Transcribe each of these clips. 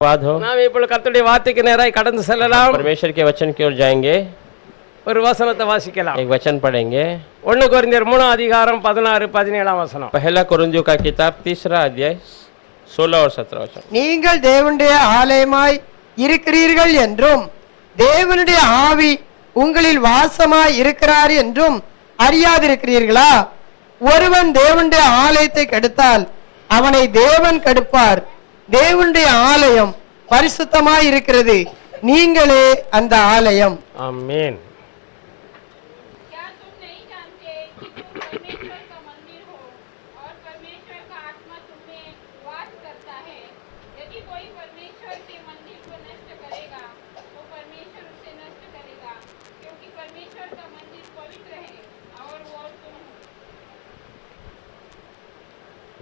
धन्यवाद हो। நாம் இப்பொழுது கர்த்தருடைய வார்த்தைக்கு நேராக கடந்து செல்லலாம். परमेश्वर के वचन की ओर जाएंगे। ஒரு வசனத்தை வாசிக்கலாம். एक वचन पढ़ेंगे। 1 கொரிந்தியர் 3 அதிகாரம் 16-17 வசனம். पहला कोरिन्थियों का किताब 3 अध्याय 16 और 17 वचन। நீங்கள் தேவனுடைய ஆலயமாய் இருக்கிறீர்கள் என்றும் தேவனுடைய ஆவி உங்களில் வாசமாய் இருக்கிறார் என்றும் அறியாதிருக்கிறீர்களா? ஒருவன் தேவனுடைய ஆலயத்தை கெடுத்தால் அவனை தேவன் கெடுப்பார். தேவனுடைய ஆலயம் பரிசுத்தமாய் இருக்கிறது, நீங்களே அந்த ஆலயம். ஆமென். क्या तुम नहीं जानते कि तुम परमेश्वर का मंदिर हो और परमेश्वर का आत्मा तुम में वास करता है? यदि कोई परमेश्वर के मंदिर को नष्ट करेगा तो परमेश्वर उसे नष्ट करेगा, क्योंकि परमेश्वर का मंदिर पवित्र है और वो तुम हो।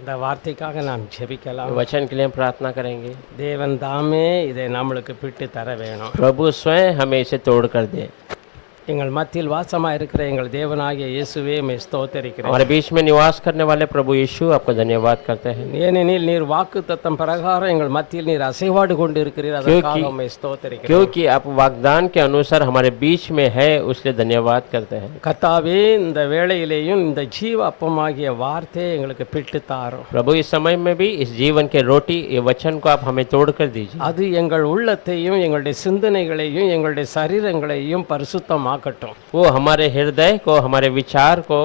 இந்த வார்த்தைக்காக நாம் ஜெபிக்கலாம். वचन के लिए हम प्रार्थना करेंगे। தேவன் தாமே இதை நம்மளுக்கு பிட்டு தர வேணும். प्रभु स्वयं हमें इसे तोड़ कर दे। எங்கள் மத்தியில் வாசமாக இருக்கிற எங்கள் தேவனாகிய இயேசுவே உம்மை ஸ்தோத்திரிக்கிறேன். हमारे बीच में निवास करने वाले प्रभु यीशु आपको धन्यवाद करते हैं, ஏனெனில் நீர் வாக்குத்தத்தம் பிரகாரம் எங்கள் மத்தியில் நீர் அசைவாடு கொண்டு இருக்கிறீர். அதற்காக உம்மை ஸ்தோத்திரிக்கிறேன். क्योंकि आप वाग्दान के अनुसार हमारे बीच में है, उसलिए धन्यवाद करते हैं। கர்த்தாவே, இந்த வேளையிலேயும் இந்த ஜீவ அப்பமாகிய வார்த்தையை எங்களுக்கு பிட்டு தாரும். प्रभु इस समय में भी इस जीवन के रोटी ये वचन को आप हमें तोड़ कर दीजिए। அது எங்கள் உள்ளத்தையும் எங்களுடைய சிந்தனைகளையும் எங்களுடைய சரீரங்களையும் பரிசுத்தமாக்கட்டும். वो हमारे हृदय को, हमारे विचार को,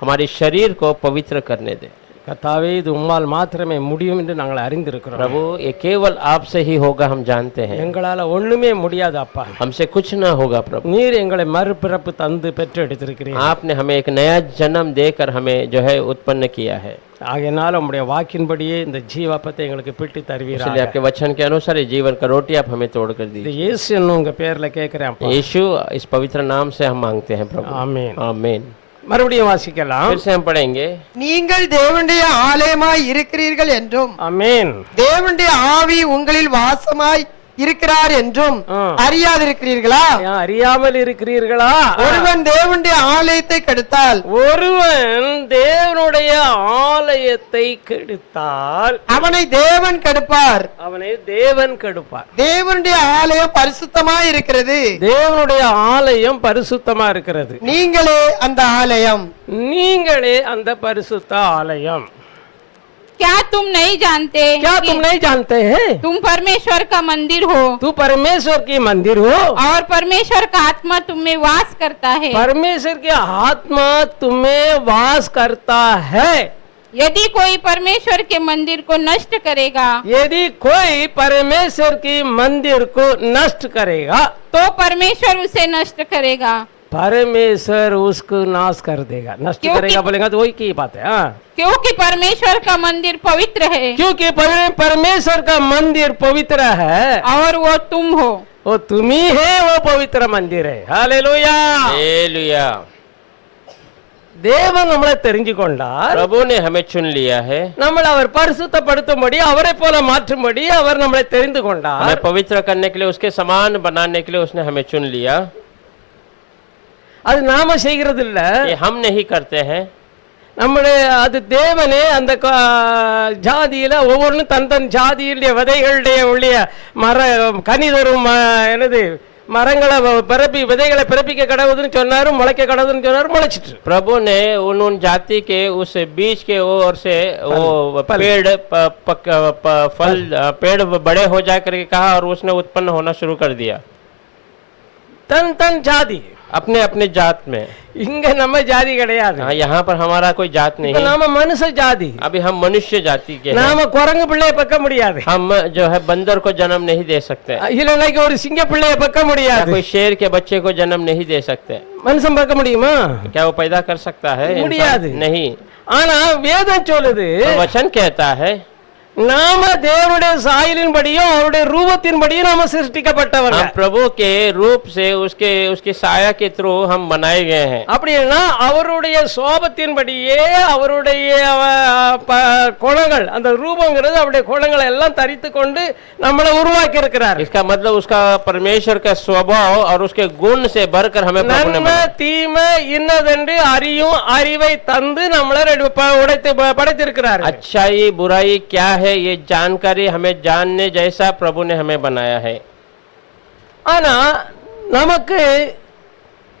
हमारे शरीर को पवित्र करने दे। கர்த்தாவே, இது உம்மால் மாத்திரமே முடியும் என்று நாங்கள் அறிந்திருக்கிறோம். प्रभु ये केवल आपसे ही होगा, हम जानते हैं। எங்களால ஒண்ணுமே முடியாது அப்பா. हमसे कुछ ना होगा प्रभु। நீர் எங்களை மறுபிறப்பு தந்து பெற்று எடுத்திருக்கிறீர். आपने हमें एक नया जन्म देकर हमें जो है उत्पन्न किया है, ஆகையினால உம்முடைய வாக்கின்படியே இந்த ஜீவாப்பத்தை எங்களுக்கு பிட்டு इसलिए தருவீராக. आपके वचन के अनुसार ये जीवन का रोटी आप हमें तोड़ कर இது दीजिए। இயேசு என்னும் உங்க பேர்ல கேட்கிறேன் அப்பா. यीशु इस पवित्र नाम से हम मांगते हैं प्रभु, ஆமென். आमीन। மறுபடியும் வாசிக்கலாம். फिर से हम पढ़ेंगे। நீங்கள் தேவனுடைய ஆலயமாய் இருக்கிறீர்கள் என்றும் ஆமென். தேவனுடைய ஆவி உங்களில் வாசமாய் இருக்கிறார் என்றும் அறியாதிருக்கிறீர்களா? ஏன் அறியாமல் இருக்கிறீர்களா? ஒருவன் தேவனுடைய ஆலயத்தை கெடுத்தால் ஒருவன் தேவனுடைய ஆலயத்தை கெடுத்தால் அவனை தேவன் கெடுப்பார். அவனை தேவன் கெடுப்பார். தேவனுடைய ஆலயம் பரிசுத்தமாய் இருக்கிறது, தேவனுடைய ஆலயம் பரிசுத்தமா இருக்கிறது, நீங்களே அந்த ஆலயம். நீங்களே அந்த பரிசுத்த ஆலயம். क्या तुम नहीं जानते क्या कि तुम नहीं जानते हैं तुम परमेश्वर का मंदिर हो तू परमेश्वर की मंदिर हो और परमेश्वर का आत्मा तुम में वास करता है? परमेश्वर की आत्मा तुम्हें वास करता है। यदि कोई परमेश्वर के मंदिर को नष्ट करेगा यदि कोई परमेश्वर की मंदिर को नष्ट करेगा तो परमेश्वर उसे नष्ट करेगा, परमेश्वर उसको नाश कर देगा। नष्ट क्योंकि- करेगा बोलेगा तो वही की बात है। हाँ, क्योंकि परमेश्वर का मंदिर पवित्र है क्योंकि परमेश्वर का मंदिर पवित्र है और वो तुम हो। वो तुम ही है, वो पवित्र मंदिर है। हालेलुया। हालेलुया। தேவன் நம்மளை தெரிஞ்சு கொண்டார். प्रभु ने हमें चुन लिया है, நம்மளை அவர் பரிசுத்தப்படுத்தும்படி, அவரை போல மாற்றும்படி அவர் நம்மளை தெரிந்து கொண்டார். हमें पवित्र करने के लिए, उसके समान बनाने के लिए उसने हमें चुन लिया। அது நாம செய்கிறது இல்ல, ये हम नहीं करते हैं, நம்முடைய அது தேவனே அந்த ஜாதியில ஒவ்வொன்றும் தன் தன் ஜாதியுடைய விதைகளுடைய உள்ள மர கனி தரும் என்னது மரங்களை பிறப்பி விதைகளை பிறப்பிக்க கடவுதுன்னு சொன்னாரு, முளைக்க கடவுதுன்னு சொன்னாரு, முளைச்சிட்டு. प्रभु ने उन जाति के उस बीज के ओर से वो पेड़ फल पेड़ बड़े हो जा करके कहा और उसने उत्पन्न होना शुरू कर दिया தன் தன் ஜாதி, अपने अपने जात में। இங்க நம்ம ஜாதி கிடையாது. हाँ, यहाँ पर हमारा कोई जात नहीं है, நாம மனுஷ ஜாதி. अभी हम मनुष्य जाति के हैं। நாம குரங்கு பிள்ளைய பக்க முடியாது, हम जो है बंदर को जन्म नहीं दे सकते, இல்லைக்கு ஒரு சிங்க பிள்ளைய பக்க या முடியாது. कोई शेर के बच्चे को जन्म नहीं दे सकते। மனுஷன் பக்க முடியுமா? क्या वो पैदा कर सकता है? முடியாது. इंसान? नहीं। ஆனா வேதம் சொல்லுது, तो वचन कहता है நாம தேவனுடைய சாயலின்படியும் அவருடைய ரூபத்தின்படியும் நாம சிருஷ்டிக்கப்பட்டவர்கள். हम प्रभु के रूप से उसकी साया के थ्रू हम बनाए गए हैं। அப்படின்னா அவருடைய சோபத்தின்படியே அவருடைய குணங்கள், அந்த ரூபங்கிறது அவருடைய குணங்களை எல்லாம் தரித்து கொண்டு நம்மளை உருவாக்கி இருக்கிறார். इसका मतलब उसका परमेश्वर का स्वभाव और उसके गुण से भरकर हमें प्रभु ने நன்மை बनाया। தீமை இன்னதென்று அறியும் அறிவை தந்து நம்மளை படைத்திருக்கிறார். अच्छाई बुराई क्या है, ये जानकारी हमें जानने जैसा प्रभु ने हमें बनाया है। ஆனா நமக்கு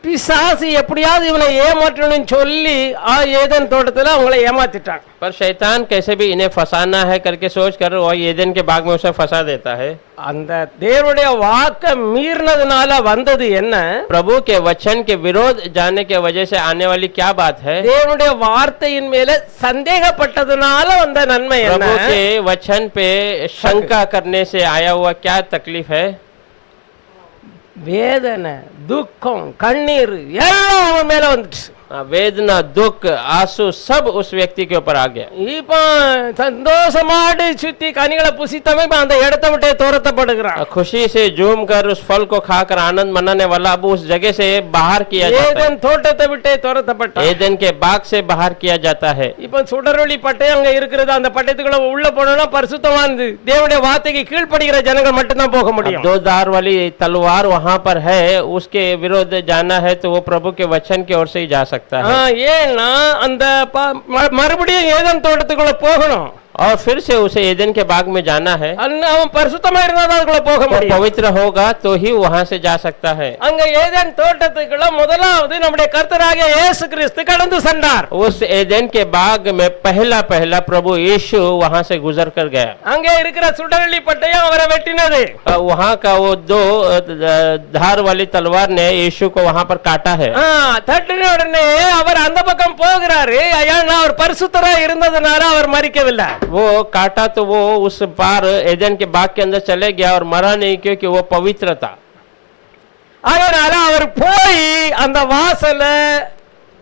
பிசாசு எப்படியாவது இவனை ஏமாற்றணும்னு சொல்லி ஏதேன் தோட்டத்துல அவங்களை ஏமாத்திட்டாங்க. पर शैतान कैसे भी इन्हें फंसाना है करके सोच कर और एदेन के बाग में उसे फंसा देता है। அந்த தேவனுடைய வாக்க மீறினதுனால வந்தது என்ன? प्रभु के वचन के विरोध जाने के वजह से आने वाली क्या बात है? தேவனுடைய வார்த்தையின் மேல சந்தேகப்பட்டதுனால வந்த நன்மை என்ன? प्रभु के वचन पे शंका करने से आया हुआ क्या तकलीफ है? வேதனை, துக்கம், கண்ணீர் எல்லாம் அவன் மேல வந்துச்சு. वेदना, दुख, आंसू सब उस व्यक्ति के ऊपर आ गया। இப்ப சந்தோஷமாடு சுத்தி கனிகளை புசித்தவன் இப்ப அந்த இடத்தை விட்டு துரத்தப்படுகிறான். खुशी से झूम कर उस फल को खाकर आनंद मनाने वाला अब उस जगह से बाहर किया जाता है। ஏதேன் தோட்டத்தை விட்டு துரத்தப்பட்டான். एदेन के बाग से बाहर किया जाता है। இப்ப சுடரொளி பட்டயம் அங்க இருக்கிறது. அந்த பட்டயத்துக்குள்ள உள்ள போனோம்னா பரிசுத்தமானது தேவனுடைய வார்த்தைக்கு கீழ்ப்படுகிற ஜனங்கள் மட்டும்தான் போக முடியும். दो धार वाली तलवार वहां पर है, उसके विरोध जाना है तो वो प्रभु के वचन की ओर से ही जा सकता है। ஏன்னா அந்த மறுபடியும் ஏதேன் தோட்டத்துக்குள்ள போகணும். और फिर से उसे एदेन के बाग में जाना है। அவன் பரிசுத்தமா இருந்தாதான் அதுக்குள்ள போக முடியும். पवित्र होगा तो ही वहां से जा सकता है। அங்க ஏதேன் தோட்டத்துக்குள்ள முதலாவது நம்முடைய கர்த்தராகிய இயேசு கிறிஸ்து கடந்து சென்றார். उस एदेन के बाग में पहला प्रभु यीशु वहां से गुजर कर गया। அங்கே இருக்கிற சுடரொளி பட்டயம் அவரை வெட்டினது. वहां का वो दो धार वाली तलवार ने यीशु को वहां पर काटा है। தட்டின உடனே அவர் அந்த பக்கம் போகிறாரு. ஏன்னா அவர் பரிசுத்தரா இருந்ததுனால அவர் மரிக்கவில்லை. वो काटा तो वो उस पार एदेन के बाग के अंदर चले गया और मरा नहीं क्योंकि वो पवित्र था। அதனால அவர் போய் அந்த வாசலை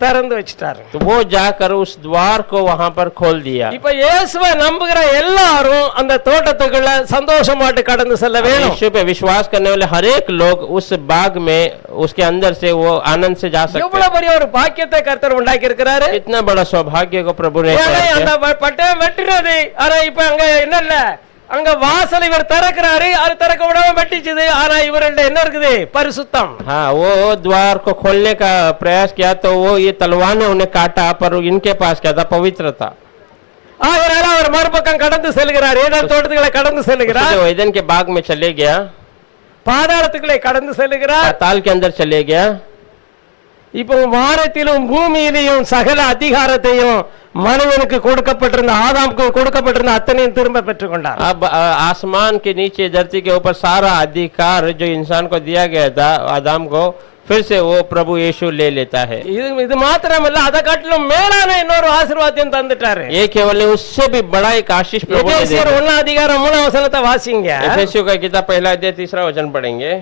திறந்து வச்சிட்டாரு. तो वो जाकर उस द्वार को वहां पर खोल दिया। இப்ப இயேசுவை நம்புகிற எல்லாரும் அந்த தோட்டத்துக்குள்ள சந்தோஷமாட்டு கடந்து செல்ல வேணும். यीशु पे विश्वास करने वाले हर एक लोग उस बाग में उसके अंदर से वो आनंद से जा सकते हैं। எவ்வளவு பெரிய ஒரு பாக்கியத்தை கர்த்தர் உண்டாக்கி இருக்கிறாரு. इतना बड़ा सौभाग्य को प्रभु ने அந்த பட்டயம் வெட்டினது. ஆனா இப்ப அங்க என்ன இல்ல, அங்க வாசல் இவர் திறக்கிறாரு. அது திறக்க விடாம வெட்டிச்சது. ஆனா இவர்கிட்ட என்ன இருக்குது? பரிசுத்தம். हाँ, वो द्वार को खोलने का प्रयास किया तो वो ये तलवार ने उन्हें काटा, पर इनके पास क्या था? पवित्रता। அதனால அவர் மறுபக்கம் கடந்து செல்கிறார். ஏதேன் தோட்டத்துக்குள்ள கடந்து செல்கிறார். वो एदेन के बाग में चले गया, பாதாளத்துக்குள்ளே கடந்து செல்கிறார். पाताल के अंदर चले गया। இப்போ வானத்திலும் பூமியிலும் சகல அதிகாரத்தையும் மனிதனுக்கு கொடுக்கப்பட்டிருந்த ஆதாமுக்கு கொடுக்கப்பட்டிருந்த அத்தனையும் திரும்ப பெற்றுக்கொண்டார். अब आसमान के नीचे धरती के ऊपर सारा अधिकार जो इंसान को दिया गया था आदम को, फिर से वो प्रभु यीशु ले लेता है। இது மாத்திரமல்ல, அதை காட்டிலும் மேலான இன்னொரு ஆசீர்வாதம் தந்துட்டாரு. ये केवल उससे भी बड़ा एक आशीष प्रभु ने दिया। 1:3 வாசிங்க. एफेसियों का किताब 1:3 वचन पढ़ेंगे।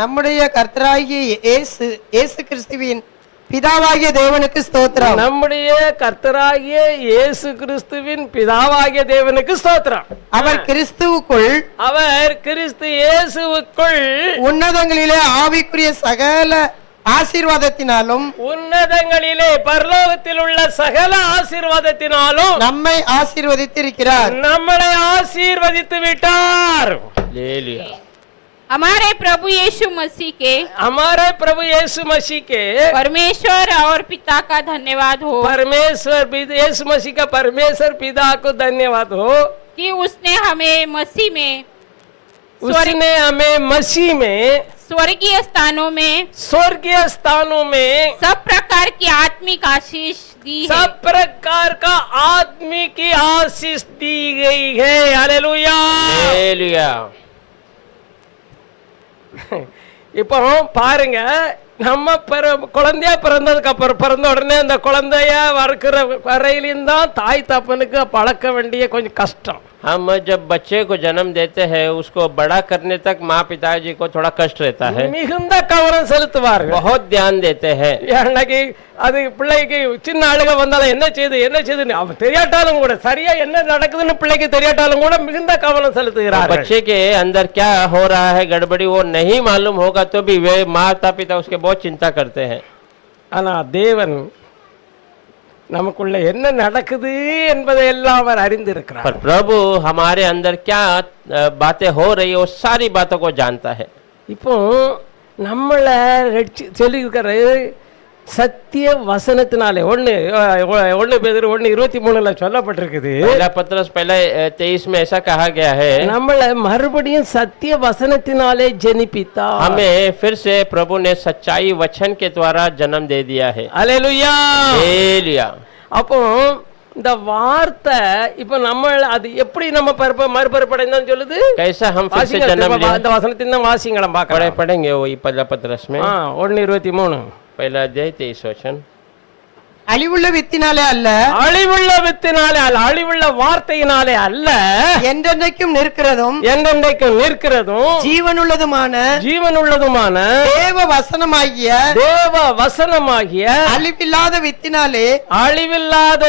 நம்முடைய கர்த்தராகிய இயேசு கிறிஸ்துவின் பிதாவாகிய தேவனுக்கு ஸ்தோத்திரம். நம்முடைய கர்த்தராகிய இயேசு கிறிஸ்துவின் பிதாவாகிய தேவனுக்கு ஸ்தோத்திரம். அவர் கிறிஸ்து இயேசுவுக்குள் உன்னதங்களிலே ஆவிக்குரிய சகல ஆசீர்வாதத்தினாலும் உன்னதங்களிலே பரலோகத்தில் உள்ள சகல ஆசீர்வாதத்தினாலும் நம்மை ஆசீர்வதித்திருக்கிறார். நம்மளை ஆசீர்வதித்து விட்டார். हमारे प्रभु यीशु मसीह के परमेश्वर और पिता का धन्यवाद हो। यीशु मसीह का परमेश्वर पिता को धन्यवाद हो कि उसने हमें मसीह में स्वर्गीय स्थानों में सब प्रकार की आत्मिक आशीष दी है। सब प्रकार का आत्मिक आशीष दी गई है। Hallelujah, hallelujah. இப்போ பாருங்க, நம்ம குழந்தையா பிறந்ததுக்கு அப்புறம் பிறந்த உடனே அந்த குழந்தைய வளர்க்கிற வரையிலும் தான் தாய் தப்பனுக்கு பழக்க வேண்டிய கொஞ்சம் கஷ்டம். हम जब बच्चे को जन्म देते हैं उसको बड़ा करने तक माँ पिताजी को थोड़ा कष्ट रहता है, மிகுந்த கவனம் செலுத்துவார்கள், बहुत ध्यान देते हैं। ஏன்னாக்கி அது பிள்ளைக்கு சின்ன அழுக வந்தாலும் என்ன செய்யுது அவன் தெரியாட்டாலும் கூட, சரியா என்ன நடக்குதுன்னு பிள்ளைக்கு தெரியாட்டாலும் கூட மிகுந்த கவனம் செலுத்துகிறார்கள். बच्चे के अंदर क्या हो रहा है गड़बड़ी वो नहीं मालूम होगा तो भी वे माता पिता उसके बहुत चिंता करते हैं। ஆனா தேவன் நமக்குள்ள என்ன நடக்குது என்பதை எல்லாம் அவர் அறிந்திருக்கிறார். पर प्रभु हमारे अंदर क्या बातें हो रही है वो सारी बातों को जानता है। இப்போ நம்மளை சொல்லியிருக்கிற சத்திய வசனத்தினாலே ஒன்னு பேதுரு 1:23 சொல்லப்பட்டிருக்குது. पहला पत्रस पहला 23 में ऐसा कहा गया है, நம்மள மறுபடியும் சத்திய வசனத்தினாலே ஜெனிப்பித்தார். हमें फिर से प्रभु ने सच्चाई वचन के द्वारा जन्म दे दिया है। அல்லேலூயா. हालेलुया। அப்போ இந்த வார்த்தை இப்ப நம்ம அது எப்படி நம்ம மறுபரப்படைந்தான்னு சொல்லுது. कैसा हम फिर से जन्म ले, இந்த वचनத்தின் தான் வாசிங்களம் பார்க்கலாம். पढ़ेंगे वही पहला पत्रस में 1:23 पहला अध्याय 23 वचन। அழிவுள்ள வித்தினாலே அல்ல, அழிவுள்ள வித்தினாலே அல்ல, அழிவுள்ள வார்த்தையினாலே அல்ல, என்றென்றைக்கும் நிற்கிறதும் என்றென்றைக்கும் நிற்கிறதும் ஜீவனுள்ளதுமான தேவ வசனமாகிய அழிவில்லாத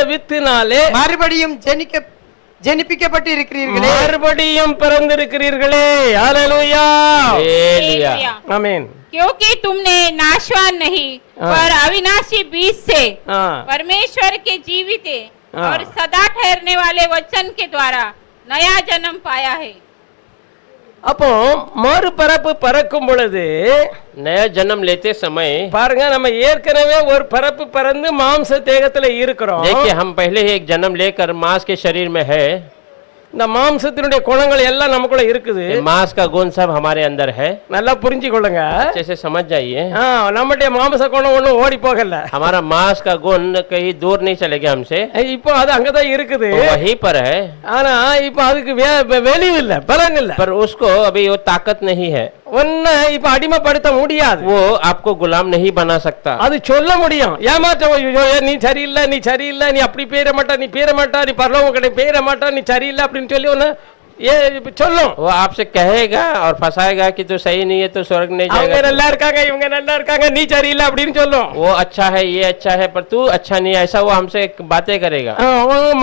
வித்தினாலே மறுபடியும் ஜெனிப்பிக்கப்பட்டு இருக்கிறீர்களே, மறுபடியும் பிறந்திருக்கிறீர்களே. ஹல்லேலூயா. हालेलुया। आमीन। क्योंकि तुमने नाशवान नहीं पर अविनाशी बीज से परमेश्वर के जीवित और सदा ठहरने वाले वचन के द्वारा नया जन्म पाया है। அப்போ மறுபிறப்பு பிறக்கும் பொழுது नया जन्म लेते समय பாருங்க, நம்ம ஏற்கனவே ஒரு பிறப்பு பிறந்து மாம்ச தேகத்துல இருக்கிறோம். देखिए, हम पहले ही एक जन्म लेकर मांस के शरीर में है। இந்த மாம்சத்தினுடைய குணங்கள் எல்லாம் நமக்குள்ள இருக்குது. मांस का गुण सब हमारे अंदर है। நல்லா புரிஞ்சுக்கொள்ளுங்க. अच्छे से समझ जाइए। நம்முடைய மாம்ச குணம் ஒண்ணும் ஓடி போகல. हमारा मांस का गुण कहीं दूर नहीं चले गया हमसे, இப்போ அது அங்கதான் இருக்குது. वहीं पर है। ஆனா இப்போ அதுக்கு வெளிவு இல்ல, பலன் இல்ல. पर उसको अभी वो ताकत नहीं है, ஒன்ன இப்ப அடிமைப்படுத்த முடியாது. वो आपको गुलाम नहीं बना सकता। அது சொல்ல முடியும், ஏமாற்ற, நீ சரியில்லை, நீ சரியில்லை, நீ அப்படி பேர மாட்டா, நீ பேர மாட்டா, நீ பரலோகம் கடை பேர மாட்டா, நீ சரியில்லை அப்படின்னு சொல்லி ஒன்னு சொல்லும். वो आपसे कहेगा और फंसाएगा कि तू सही नहीं है, तो स्वर्ग नहीं அவங்க जाएगा। நல்லா இருக்காங்க, இவங்க நல்லா இருக்காங்க, நீ சரியில்லை அப்படின்னு சொல்லும். वो अच्छा है, ये अच्छा है, पर तू अच्छा नहीं है, ऐसा वो हमसे बातें करेगा।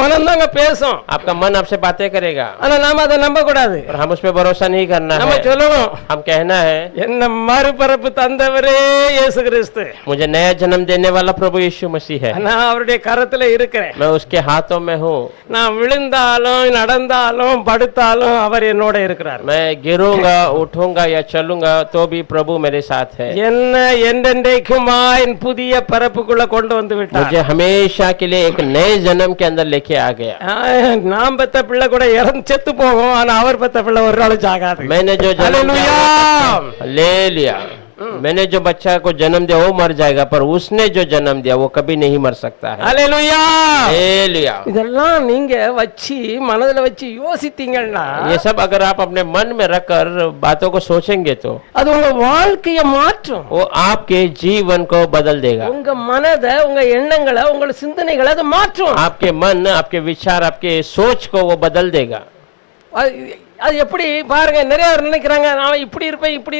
மனம் தாங்க பேசும், आपका मन आपसे बातें करेगा, ஆனா நாம அதை நம்ப கூடாது. और हम उस पर भरोसा नहीं करना நம்ம है। சொல்லணும், हम कहना है, என்ன மறுபிறப்பு தந்தவரே இயேசு கிறிஸ்து, मुझे नया जन्म देने वाला प्रभु यीशु मसीह है। நான் அவருடைய கரத்துல இருக்கிறேன். मैं उसके हाथों में हूँ। நான் விழுந்தாலும் நடந்தாலும் படுத்தாலும் அவர் என்னோட இருக்கிறார். मैं गिरूंगा, उठूंगा या चलूंगा तो भी प्रभु मेरे साथ है। என்ன என்றென்றைக்குமாய் புதிய பிறப்புக்குள்ள கொண்டு வந்து விட்டார். मुझे हमेशा के लिए एक नए जन्म के अंदर लेके आ गया। நாம் பெத்த பிள்ளை கூட இறந்து செத்து போகும், ஆனா அவர் பெத்த பிள்ளை ஒரு நாள் சாகாது. मैंने जो जन्म ले लिया, मैंने जो बच्चा को जन्म दिया वो मर जाएगा, पर उसने जो जन्म दिया वो कभी नहीं मर सकता है। हालेलुया। हालेलुया। இதெல்லாம் நீங்க வச்சி மனதுல வச்சி யோசித்தீங்கன்னா, ये सब अगर आप अपने मन में रखकर बातों को सोचेंगे तो அது உங்க வாழ்க்கையை மாற்றும். वो आपके जीवन को बदल देगा। உங்க மனதை, உங்க எண்ணங்களை, உங்க சிந்தனைகளை அது மாற்றும். आपके मन, आपके विचार, आपके सोच को वो बदल देगा। அது எப்படி பாருங்க, நிறைய பேர் நினைக்கிறாங்க நான் இப்படி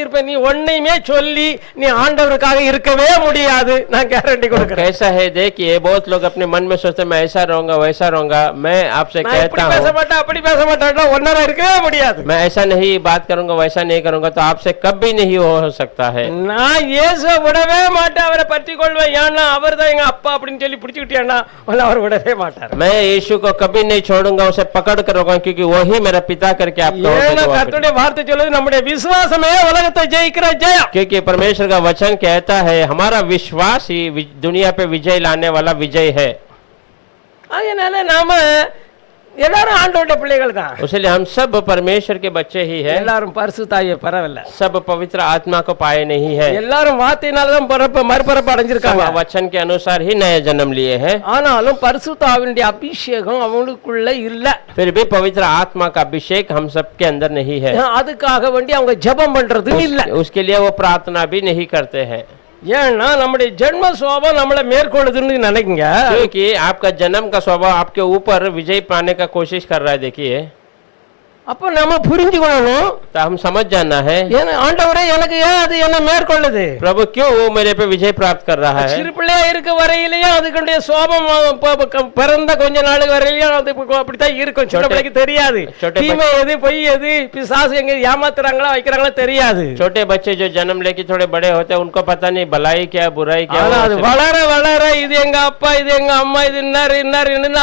இருப்பேன், நீ ஒன்னையுமே சொல்லி நீ ஆண்டவருக்காக இருக்கவே முடியாது, நான் கேரண்டி கொடுக்கிறேன். कैसा है देखिए, बहुत लोग अपने मन में सोचते मैं ऐसा रहूंगा वैसा रहूंगा। मैं आपसे कहता हूँ, அப்படி பேச மாட்டேன், ஒன்னரா இருக்கவே முடியாது. मैं ऐसा नहीं बात करूंगा, वैसा नहीं करूंगा, तो आपसे कभी नहीं हो सकता है। நான் இயேசுவை விடவே மாட்டேன், அவரை பற்றி கொள்வேன், ஏன்னா அவர் தான் எங்க அப்பா அப்படின்னு சொல்லி பிடிச்சுக்கிட்டேன்னா அவர் விடவே மாட்டார். मैं यीशु को कभी नहीं छोड़ूंगा, उसे पकड़ कर रखूंगा, क्योंकि वही मेरा पिता करके கர்த்தருடைய வார்த்தை சொல்லுது, நம்முடைய விசுவாசமே உலகத்தை ஜெயிக்கிற ஜெயம். क्योंकि परमेश्वर का वचन कहता है हमारा विश्वास ही दुनिया पे विजय लाने वाला विजय है। அதனால நாம எல்லாரும் ஆண்டவருடைய பிள்ளைகள் தான். इसलिए हम सब परमेश्वर के बच्चे ही हैं। எல்லாரும் பரிசுத்தாவியை பெறவில்லை, सब पवित्र आत्मा को पाए नहीं है। எல்லாரும் வார்த்தையினால தான் மறுபிறப்பு அடைஞ்சிருக்காங்க, वचन के अनुसार ही नया जन्म लिए हैं। ஆனாலும் பரிசுத்தாவினுடைய அபிஷேகம் அவங்களுக்குள்ள இல்ல. फिर भी पवित्र आत्मा का अभिषेक हम सब के अंदर नहीं है। அதுக்காக வேண்டி அவங்க ஜெபம் பண்றது இல்ல, उसके लिए वो प्रार्थना भी नहीं करते हैं। ஏன்னா நம்முடைய ஜென்ம சுபாவம் நம்மளை மேற்கொள்ளுதுன்னு நினைக்குங்க. क्योंकि आपका जन्म का स्वभाव आपके ऊपर विजय पाने का कोशिश कर रहा है। देखिए, அப்ப நம்ம புரிஞ்சுக்கணும், तो हम समझ जाना है, ஆண்டவரே எனக்கு ஏன் அது என்ன மேற்கொள்ளுது, प्रभु क्यों वो मेरे पे विजय प्राप्त कर रहा है। சிறு பிள்ளையா இருக்க வரையிலேயும் அதுக்குடைய சோபம் பிறந்த கொஞ்ச நாள் வரையிலையும் அது அப்படித்தான் இருக்கும். சின்ன பிள்ளைக்கு தெரியாது தீமை எது பொய் எது, பிசாசு எங்க ஏமாத்துறாங்களா வைக்கிறாங்களா தெரியாது. छोटे बच्चे जो जन्म लेके थोड़े बड़े होते हैं उनको पता नहीं भलाई क्या बुराई क्या। அது வளர வளர இது எங்க அப்பா, இது எங்க अम्मा, இது இன்னாரு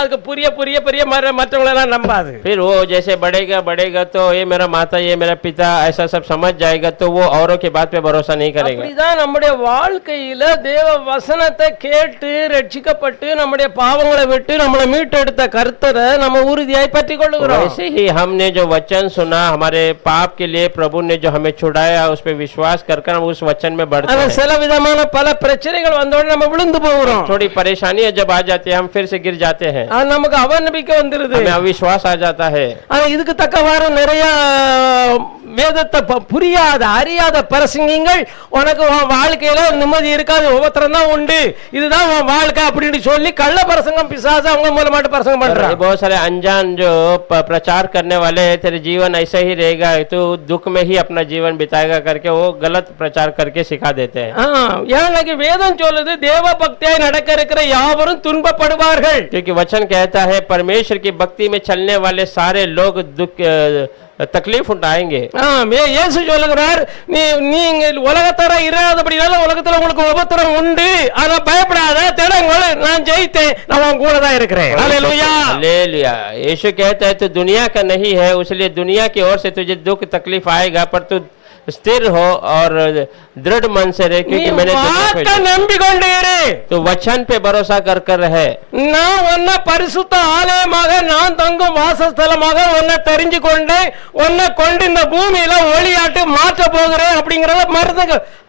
அதுக்கு புரிய புரிய மற்றவங்களெல்லாம் நம்பாது. फिर वो जैसे बढ़ेगा पड़ेगा तो ये मेरा माता ये मेरा पिता ऐसा सब समझ जाएगा तो वो औरों की बात पे भरोसा नहीं करेगा। அப்படிதான் நம்முடைய வாழ்க்கையில தேவ வசனத்தை கேட்டு ரட்சிக்கப்பட்டு நம்முடைய பாவங்களை விட்டு நம்மளை மீட்டெடுத்த கர்த்தரை நம்ம உறுதியாய் பற்றி கொள்ளுகிறோம். वैसे ही हमने जो वचन सुना हमारे पाप के लिए प्रभु ने जो हमें छुड़ाया उस पे विश्वास कर हम उस वचन में बढ़ते ஆனா हैं। சில விதமான பல பிரச்சனைகள் வந்தோடனே நம்ம விழுந்து போகிறோம். थोड़ी परेशानियां जब आ जाती है हम फिर से गिर जाते हैं, அது நமக்கு அவநம்பிக்கை வந்துருது. हमें अविश्वास आ जाता है। ஆனா இதுக்கு தக்கவாறு நிறைய வேதத்தை புரியாத அறியாத பிரசங்கிங்கள் உனக்கு உன் வாழ்க்கையில நிம்மதி இருக்காது, உபத்திரம் தான் உண்டு, இதுதான் உன் வாழ்க்கை அப்படின்னு சொல்லி கள்ள பிரசங்கம் பிசாசு அவங்க மூலமாட்டு பிரசங்கம் பண்றாங்க. बहुत सारे अनजान जो प्रचार करने वाले हैं तेरे जीवन ऐसा ही रहेगा तू दुख में ही अपना जीवन बिताएगा करके वो गलत प्रचार करके सिखा देते हैं। ஏன்னாக்கி வேதம் சொல்லுது தேவ பக்தியாய் நடக்க இருக்கிற யாவரும் துன்பப்படுவார்கள். क्योंकि वचन कहता है परमेश्वर की भक्ति में चलने वाले सारे लोग दुख तकलीफ उठाएंगे। இயேசு சொல்லுகிறார் நீங்க உலகத்தர இராதபடினால உலகத்துல உங்களுக்கு உபத்திரம் உண்டு, ஆனா பயப்படாத, தேடுங்கள், நான் ஜெயித்தேன், நான் உன் கூட தான் இருக்கிறேன். Hallelujah hallelujah. यीशु कहता है तू दुनिया का नहीं है इसलिए दुनिया की ओर से तुझे दुख तकलीफ आएगा पर तू स्थिर हो और दृढ़ मन से रहे क्योंकि मैंने நம்பிக்கொண்டேரு तो वचन पे भरोसा कर कर रहे। நான் உன்னை பரிசுத்த ஆலயமாக நான் தங்கும் வாசஸ்தலமாக உன்னை தெரிஞ்சு கொண்டேன், உன்னை கொண்டு இந்த பூமியில ஒளியாட்டு மாற்ற போகிறேன் அப்படிங்கறத